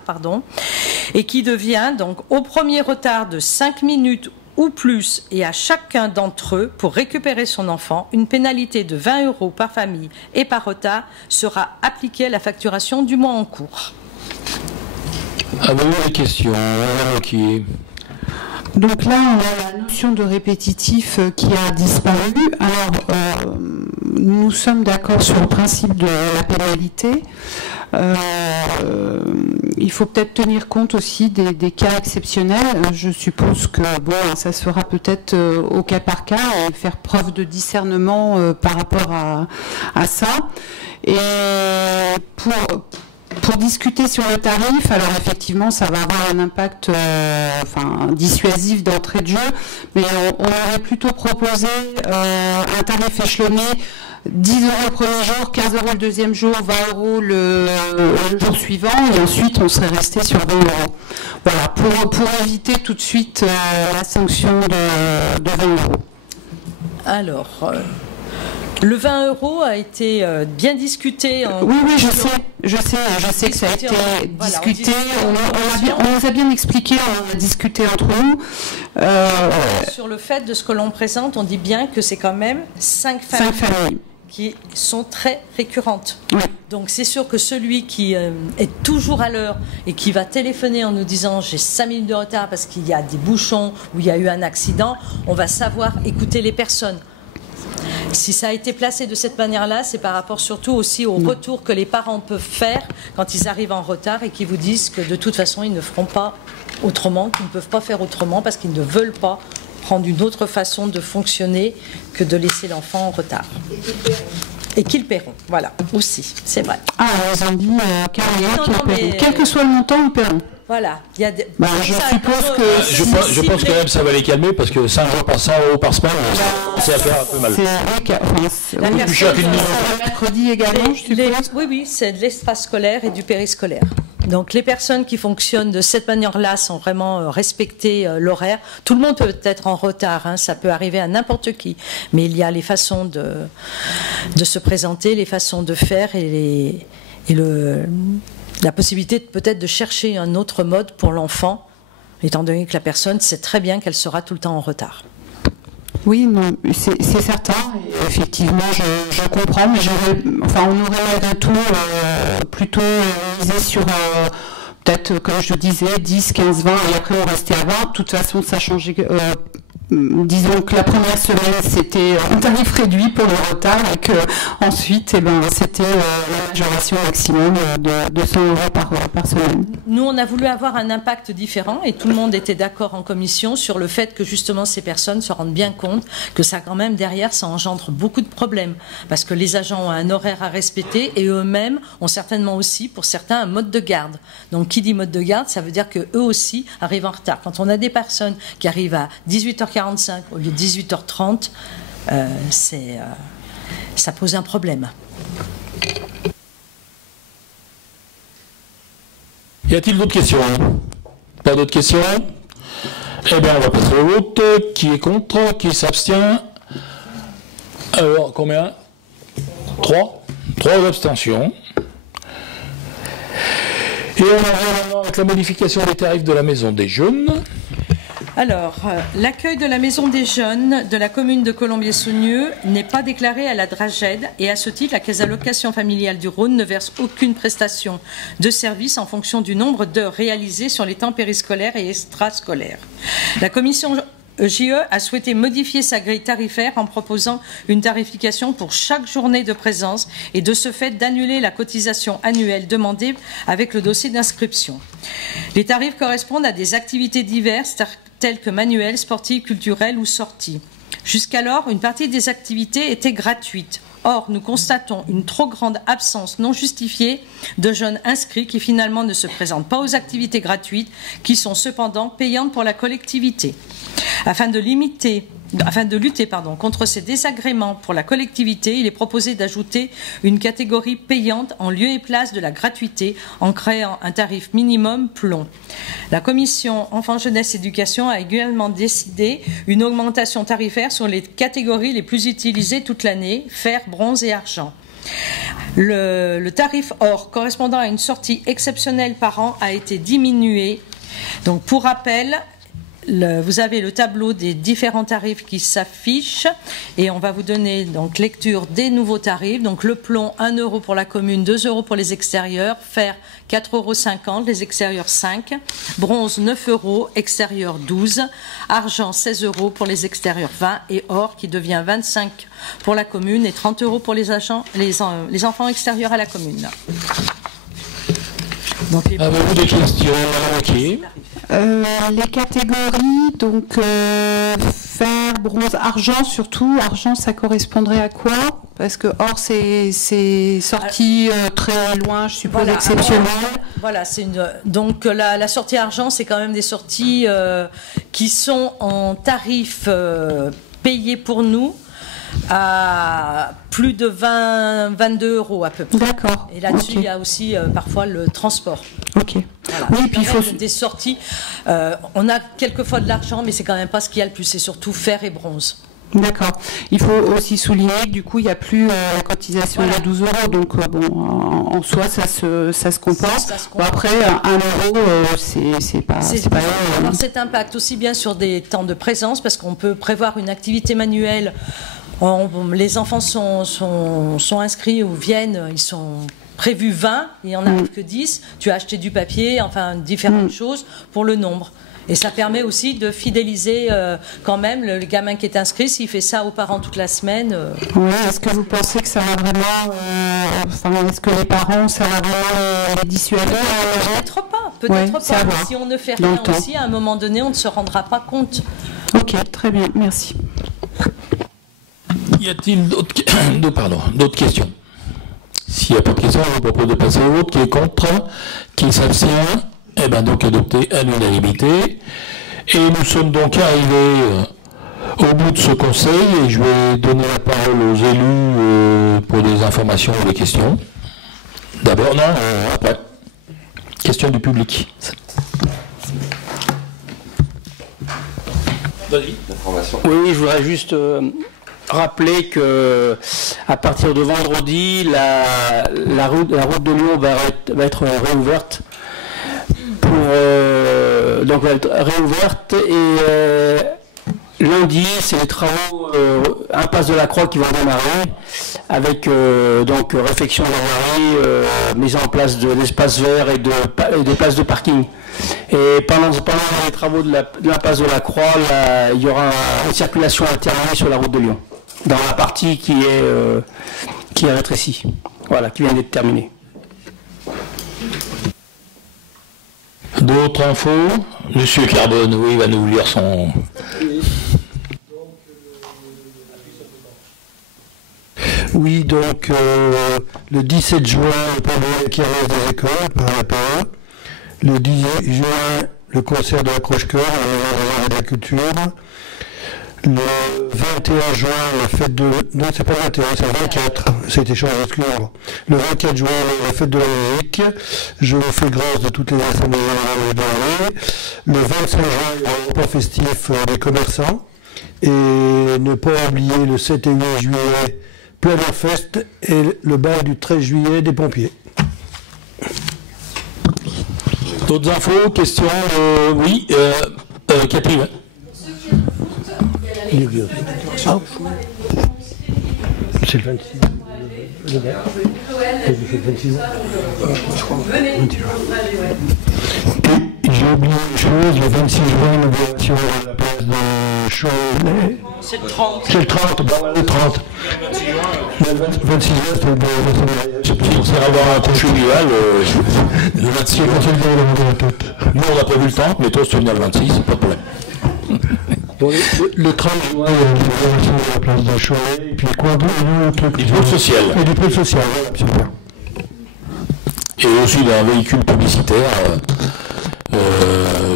et qui devient donc au premier retard de 5 minutes ou plus et à chacun d'entre eux pour récupérer son enfant, une pénalité de 20 € par famille et par retard sera appliquée à la facturation du mois en cours. Avez-vous des questions? Donc là, on a la notion de répétitif qui a disparu. Alors, nous sommes d'accord sur le principe de la pénalité. Il faut peut-être tenir compte aussi des cas exceptionnels. Je suppose que ça se fera peut-être au cas par cas et faire preuve de discernement par rapport à ça. Et pour discuter sur le tarif, alors effectivement, ça va avoir un impact dissuasif d'entrée de jeu, mais on aurait plutôt proposé un tarif échelonné, 10 € le premier jour, 15 € le deuxième jour, 20 € le jour suivant, et ensuite on serait resté sur 20 €. Voilà, pour éviter tout de suite la sanction de 20 €. Alors... le 20 € a été bien discuté. Oui, je sais que ça a été discuté. On nous a bien expliqué, on a discuté entre nous. Sur le fait de ce que l'on présente, on dit bien que c'est quand même 5 familles qui sont très récurrentes. Oui. Donc c'est sûr que celui qui est toujours à l'heure et qui va téléphoner en nous disant j'ai 5 minutes de retard parce qu'il y a des bouchons ou il y a eu un accident, on va savoir écouter les personnes. Si ça a été placé de cette manière-là, c'est par rapport surtout aussi au retour que les parents peuvent faire quand ils arrivent en retard et qui vous disent que de toute façon, ils ne feront pas autrement, qu'ils ne peuvent pas faire autrement parce qu'ils ne veulent pas prendre une autre façon de fonctionner que de laisser l'enfant en retard. Et qu'ils paieront, voilà, aussi, c'est vrai. Ah, ils ont dit carrément qu'ils paieront. Quel que soit le montant, ils paieront. Voilà, il y a des... je suppose que... Je pense quand même que ça va les calmer parce que 5 jours par 100 € par semaine, c'est à faire un peu mal. C'est mercredi également, je suppose. Oui, c'est de l'extrascolaire et du périscolaire. Donc les personnes qui fonctionnent de cette manière-là sont vraiment respectées l'horaire. Tout le monde peut être en retard, ça peut arriver à n'importe qui. Mais il y a les façons de se présenter, les façons de faire et la possibilité peut-être de chercher un autre mode pour l'enfant, étant donné que la personne sait très bien qu'elle sera tout le temps en retard. Oui, c'est certain. Effectivement, je comprends, mais on aurait de tout plutôt misé sur peut-être, comme je disais, 10, 15, 20, et après on restait à 20. De toute façon, ça changeait disons que la première semaine c'était un tarif réduit pour le retard et que ensuite c'était la majoration maximum de 100 € par semaine. Nous on a voulu avoir un impact différent et tout le monde était d'accord en commission sur le fait que justement ces personnes se rendent bien compte que ça quand même derrière ça engendre beaucoup de problèmes parce que les agents ont un horaire à respecter et eux-mêmes ont certainement aussi pour certains un mode de garde. Donc qui dit mode de garde, ça veut dire que eux aussi arrivent en retard. Quand on a des personnes qui arrivent à 18h45 au lieu de 18h30, ça pose un problème. Y a-t-il d'autres questions? Pas d'autres questions? Eh bien, on va passer au vote. Qui est contre? Qui s'abstient? Alors, combien? 3 abstentions. Et on en vient maintenant avec la modification des tarifs de la maison des jeunes. Alors, l'accueil de la maison des jeunes de la commune de Colombier-Saunieux n'est pas déclaré à la DRAGED et à ce titre, la Caisse d'allocation familiale du Rhône ne verse aucune prestation de service en fonction du nombre d'heures réalisées sur les temps périscolaires et extrascolaires. La commission JE a souhaité modifier sa grille tarifaire en proposant une tarification pour chaque journée de présence et de ce fait d'annuler la cotisation annuelle demandée avec le dossier d'inscription. Les tarifs correspondent à des activités diverses telles que manuelles, sportives, culturelles ou sorties. Jusqu'alors, une partie des activités était gratuite. Or, nous constatons une trop grande absence non justifiée de jeunes inscrits qui finalement ne se présentent pas aux activités gratuites, qui sont cependant payantes pour la collectivité. Afin de lutter contre ces désagréments pour la collectivité, il est proposé d'ajouter une catégorie payante en lieu et place de la gratuité en créant un tarif minimum plomb. La commission Enfants, Jeunesse, Éducation a également décidé une augmentation tarifaire sur les catégories les plus utilisées toute l'année, fer, bronze et argent. Le tarif or correspondant à une sortie exceptionnelle par an a été diminué. Donc pour rappel, vous avez le tableau des différents tarifs qui s'affichent et on va vous donner donc lecture des nouveaux tarifs. Donc le plomb 1 € pour la commune, 2 € pour les extérieurs, fer 4,50 €, les extérieurs 5, bronze 9 €, extérieur 12, argent 16 € pour les extérieurs 20 et or qui devient 25 pour la commune et 30 € pour les enfants extérieurs à la commune. Avez-vous des questions? Okay. Les catégories, donc fer, bronze, argent surtout. Argent, ça correspondrait à quoi? Parce que or, c'est sorti très loin, je suppose, voilà, exceptionnel. Voilà, donc la sortie argent, c'est quand même des sorties qui sont en tarif payé pour nous à plus de 22 € à peu près. D'accord. Et là-dessus, il y a aussi parfois le transport. Ok. Voilà. Oui, puis il faut des sorties. On a quelquefois de l'argent, mais c'est quand même pas ce qu'il y a le plus. C'est surtout fer et bronze. D'accord. Il faut aussi souligner que du coup, il n'y a plus la cotisation à 12 €. Donc, en soi, ça se compense. Bon, après, 1 €, c'est pas alors, cet impact aussi bien sur des temps de présence, parce qu'on peut prévoir une activité manuelle. Les enfants sont inscrits ou viennent, ils sont prévus 20, il n'y en arrive que 10. Tu as acheté du papier, enfin différentes choses pour le nombre. Et ça permet aussi de fidéliser quand même le gamin qui est inscrit, s'il fait ça aux parents toute la semaine. Oui, est-ce que vous pensez que ça va vraiment... est-ce que les parents, ça va vraiment les dissuader? Peut-être pas. Si on ne fait rien aussi, à un moment donné, on ne se rendra pas compte. Ok, très bien, merci. Y a-t-il d'autres questions? S'il n'y a pas de questions, je vous propose de passer au vote. Qui est contre? Qui s'abstient? Eh bien, donc adopté à l'unanimité. Et nous sommes donc arrivés au bout de ce conseil et je vais donner la parole aux élus pour des informations ou des questions. D'abord, non, après. Question du public. Vas-y. Oui, je voudrais juste rappeler que à partir de vendredi, la route de Lyon va être réouverte. Donc va être réouverte et lundi c'est les travaux impasse de la Croix qui vont démarrer avec donc réfection de la voirie, mise en place de l'espace vert et des places de parking. Et pendant les travaux de l'impasse de la Croix, il y aura une circulation alternée sur la route de Lyon, dans la partie qui est rétrécie, voilà, qui vient d'être terminée. D'autres infos? Monsieur Carbone, oui, il va nous lire son... Oui, donc le 17 juin, le premier qui arrive des écoles par la PA. Le 10 juin, le concert de la Croche-Cœur à la Maison de la Culture. Le 21 juin, la fête de... Non, c'est pas 21, c'est le 24. C'était changé, excusez-moi. Le 24 juin, la fête de la musique. Je vous fais grâce de toutes les assemblées de l'année. Le 25 juin, il y a un repas festif des commerçants. Et ne pas oublier le 7 et 8 juillet, Plein Air Fest et le bal du 13 juillet des pompiers. D'autres infos, questions? Oui, Cathy. Ah. C'est le 26. Le 26. Je crois. J'ai oublié une chose, le 26 juin, l'inauguration à la place de Cholet. C'est le 30. C'est le 30, le 30. Le 26 juin, c'est le c'est pour avoir un coup conjugal, le 26 juin. Nous, on a prévu le 30, mais toi, si tu viens le 26, c'est pas de problème. Bon, le 30 juin, il y a l'inauguration de la place de Cholet, et puis quoi d'autre? Du pôle social. Et du pôle social, voilà, super. Et aussi d'un véhicule publicitaire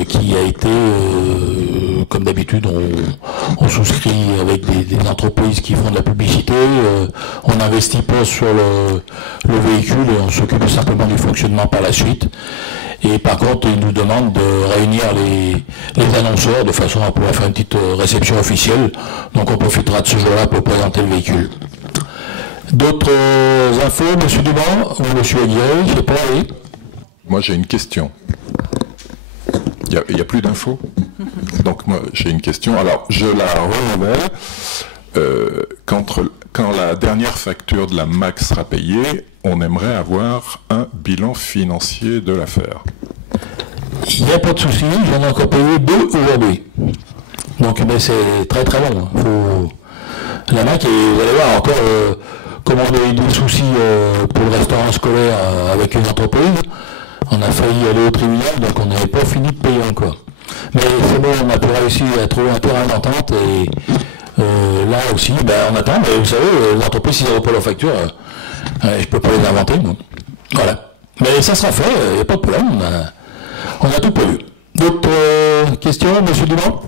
qui a été, comme d'habitude, on souscrit avec des entreprises qui font de la publicité, on n'investit pas sur le véhicule et on s'occupe simplement du fonctionnement par la suite. Et par contre, ils nous demandent de réunir les annonceurs de façon à pouvoir faire une petite réception officielle. Donc on profitera de ce jour-là pour présenter le véhicule. D'autres infos, M. Duban ou M. Aguirre, je ne sais pas, oui. Moi j'ai une question. Il n'y a plus d'infos. Donc moi j'ai une question. Alors je la renouvelle. Quand la dernière facture de la MAC sera payée, on aimerait avoir un bilan financier de l'affaire. Il n'y a pas de souci, j'en ai encore payé 2 aujourd'hui. Donc c'est très très long. La MAC, vous allez voir encore comment on a eu des soucis pour le restaurant scolaire avec une entreprise. On a failli aller au tribunal, donc on n'avait pas fini de payer encore. Mais c'est bon, on a pu réussir à trouver un terrain d'entente et là aussi, on attend. Mais vous savez, les entreprises, s'ils n'ont pas leur facture, je ne peux pas les inventer. Donc. Voilà. Mais ça sera fait, il n'y a pas de problème. On a tout prévu. D'autres questions, M. Dumont?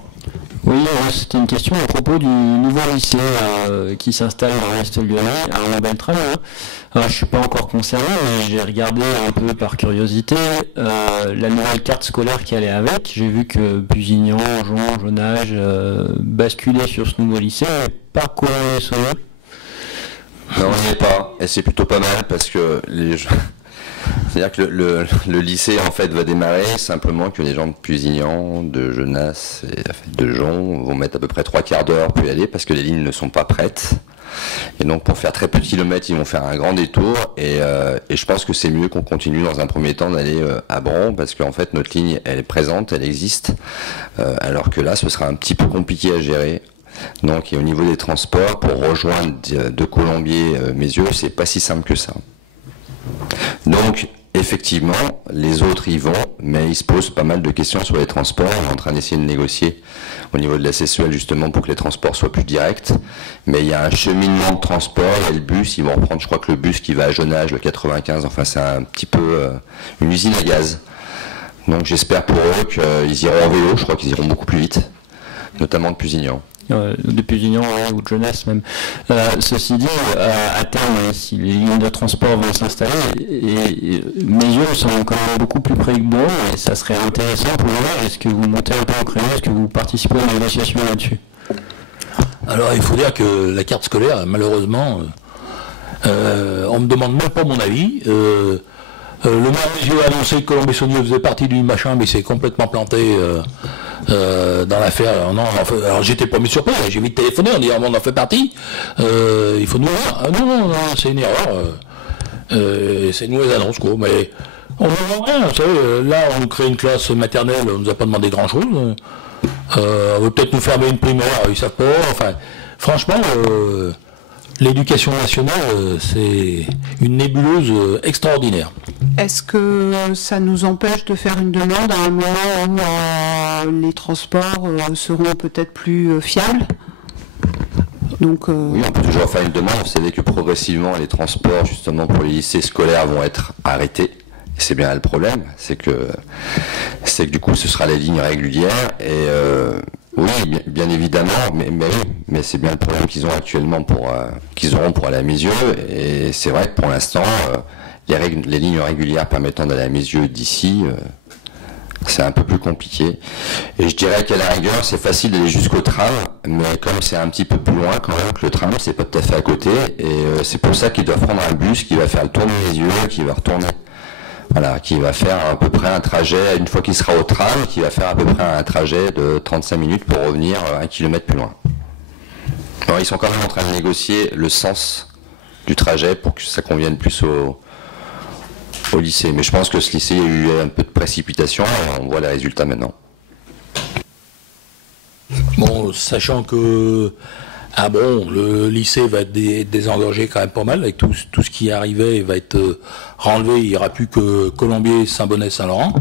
Oui, c'était une question à propos du nouveau lycée qui s'installe dans l'Est lyonnais, à Armand-Beltrame. Je ne suis pas encore concerné, mais j'ai regardé un peu par curiosité la nouvelle carte scolaire qui allait avec. J'ai vu que Busignan, Jon, Jonage basculaient sur ce nouveau lycée, mais pas Colomb-les-Sauleux. Non, on n'y est pas, et c'est plutôt pas mal parce que c'est-à-dire que le lycée en fait va démarrer, simplement que les gens de Pusignan, de Genasse et de Jon vont mettre à peu près 3/4 d'heure pour y aller parce que les lignes ne sont pas prêtes. Et donc pour faire très peu de kilomètres, ils vont faire un grand détour et je pense que c'est mieux qu'on continue dans un premier temps d'aller à Bron parce qu'en fait notre ligne elle est présente, elle existe, alors que là ce sera un petit peu compliqué à gérer. Donc et au niveau des transports, pour rejoindre de Colombier Mézieux, c'est pas si simple que ça. Donc, effectivement, les autres y vont, mais ils se posent pas mal de questions sur les transports. On est en train d'essayer de négocier au niveau de la CCEL justement pour que les transports soient plus directs. Mais il y a un cheminement de transport, il y a le bus, ils vont reprendre, je crois que le bus qui va à Jonage, le 95, enfin c'est un petit peu une usine à gaz. Donc j'espère pour eux qu'ils iront en vélo, je crois qu'ils iront beaucoup plus vite, notamment de Pusignan. De Pusignan ou de Jeunesse même. Ceci dit, à terme, si les lignes de transport vont s'installer, mes yeux sont quand même beaucoup plus près que bon, et ça serait intéressant pour vous. Est-ce que vous montez un peu au créneau, est-ce que vous participez à la négociation là-dessus? Alors il faut dire que la carte scolaire, malheureusement, on me demande même pas mon avis. Le maire Mézieux a annoncé que Colomb-Bessonnier faisait partie du machin, mais c'est complètement planté dans l'affaire. Non, alors j'étais pas mis sur place, j'ai vite téléphoné en disant on en fait partie, il faut nous voir. Non, c'est une erreur, c'est une mauvaise annonce quoi. Mais On ne demande rien, vous savez, là on crée une classe maternelle, on ne nous a pas demandé grand-chose. On veut peut-être nous fermer une primaire, ils savent pas. Enfin, franchement, l'éducation nationale, c'est une nébuleuse extraordinaire. Est-ce que ça nous empêche de faire une demande à un moment où les transports seront peut-être plus fiables ? Donc, Oui, on peut toujours faire une demande. Vous savez que progressivement, les transports, justement, pour les lycées scolaires vont être arrêtés. Et c'est bien là le problème, c'est que du coup, ce sera les lignes régulières. Et oui, bien évidemment, mais c'est bien le problème qu'ils ont actuellement qu'ils auront pour aller à Misieux. Et c'est vrai que pour l'instant, les lignes régulières permettant d'aller à Misieux d'ici, c'est un peu plus compliqué. Et je dirais qu'à la rigueur, c'est facile d'aller jusqu'au tram, mais comme c'est un petit peu plus loin quand même que le tram, c'est pas tout à fait à côté. Et c'est pour ça qu'ils doivent prendre un bus qui va faire le tour de Misieux, qui va retourner. Voilà, qui va faire à peu près un trajet, une fois qu'il sera au tram, qui va faire à peu près un trajet de 35 minutes pour revenir 1 kilomètre plus loin. Alors, ils sont quand même en train de négocier le sens du trajet pour que ça convienne plus au lycée. Mais je pense que ce lycée, il y a eu un peu de précipitation, on voit les résultats maintenant. Bon, sachant que le lycée va être désengorgé quand même pas mal, avec tout ce qui arrivait va être renlevé, il n'y aura plus que Colombier, Saint-Bonnet, Saint-Laurent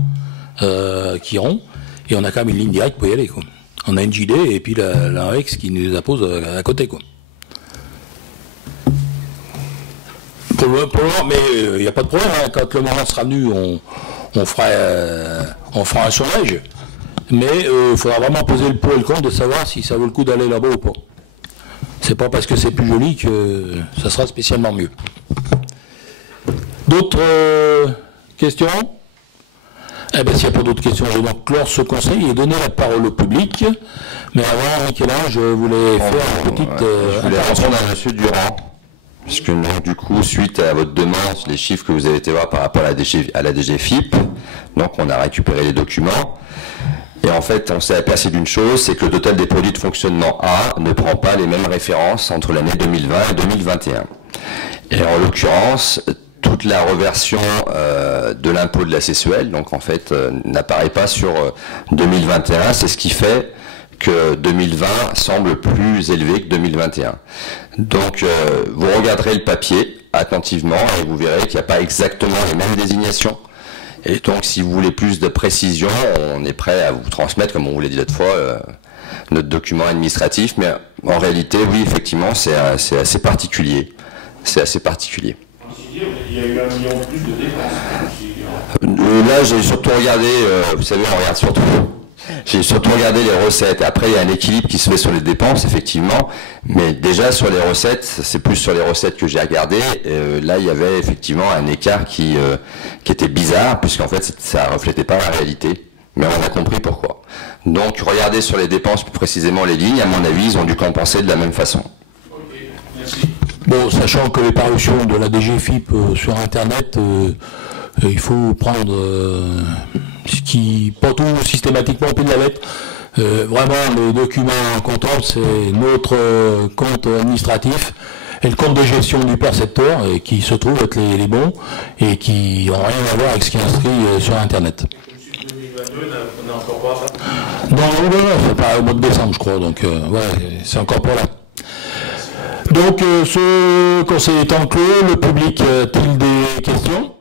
qui iront, et on a quand même une ligne directe pour y aller, quoi. On a une JD et puis la Rex qui nous la pose à côté, quoi. Pour le moment, mais il n'y a pas de problème, hein. Quand le moment sera venu, on fera un sondage, mais il faudra vraiment poser le pour et le contre de savoir si ça vaut le coup d'aller là-bas ou pas. C'est pas parce que c'est plus joli que ça sera spécialement mieux. D'autres questions? Eh bien, s'il n'y a pas d'autres questions, je vais donc clore ce conseil et donner la parole au public. Mais avant, Michel-Ange, je voulais faire une petite... je voulais répondre à M. Durand. Puisque donc, du coup, suite à votre demande, les chiffres que vous avez été voir par rapport à la DGFIP, donc on a récupéré les documents. Et en fait, on s'est aperçu d'une chose, c'est que le total des produits de fonctionnement A ne prend pas les mêmes références entre l'année 2020 et 2021. Et en l'occurrence, toute la reversion de l'impôt de la CCEL, donc en fait, n'apparaît pas sur 2021. C'est ce qui fait que 2020 semble plus élevé que 2021. Donc, vous regarderez le papier attentivement et vous verrez qu'il n'y a pas exactement les mêmes désignations. Et donc, si vous voulez plus de précision, on est prêt à vous transmettre, comme on vous l'a dit l'autre fois, notre document administratif. Mais en réalité, oui, effectivement, c'est assez particulier. C'est assez particulier. Il y a eu 1 million de plus de dépenses. Là, j'ai surtout regardé, vous savez, on regarde surtout... J'ai surtout regardé les recettes. Après, il y a un équilibre qui se fait sur les dépenses, effectivement. Mais déjà, sur les recettes, c'est plus sur les recettes que j'ai regardé. Là, il y avait effectivement un écart qui était bizarre, puisqu'en fait, ça ne reflétait pas la réalité. Mais on a compris pourquoi. Donc, regardez sur les dépenses, plus précisément les lignes. À mon avis, ils ont dû compenser de la même façon. Okay, merci. Bon, sachant que les parutions de la DGFIP sur Internet... il faut prendre ce qui, pas tout systématiquement au pied de la lettre. Vraiment, le document comptable, c'est notre compte administratif et le compte de gestion du percepteur, et qui se trouve être les bons et qui n'ont rien à voir avec ce qui est inscrit sur Internet. Comme 2022, on n'a encore pas ça. Non, c'est pas au mois de décembre, je crois, donc ouais, c'est encore pas là. Donc, ce conseil étant clos, le public a-t-il des questions ?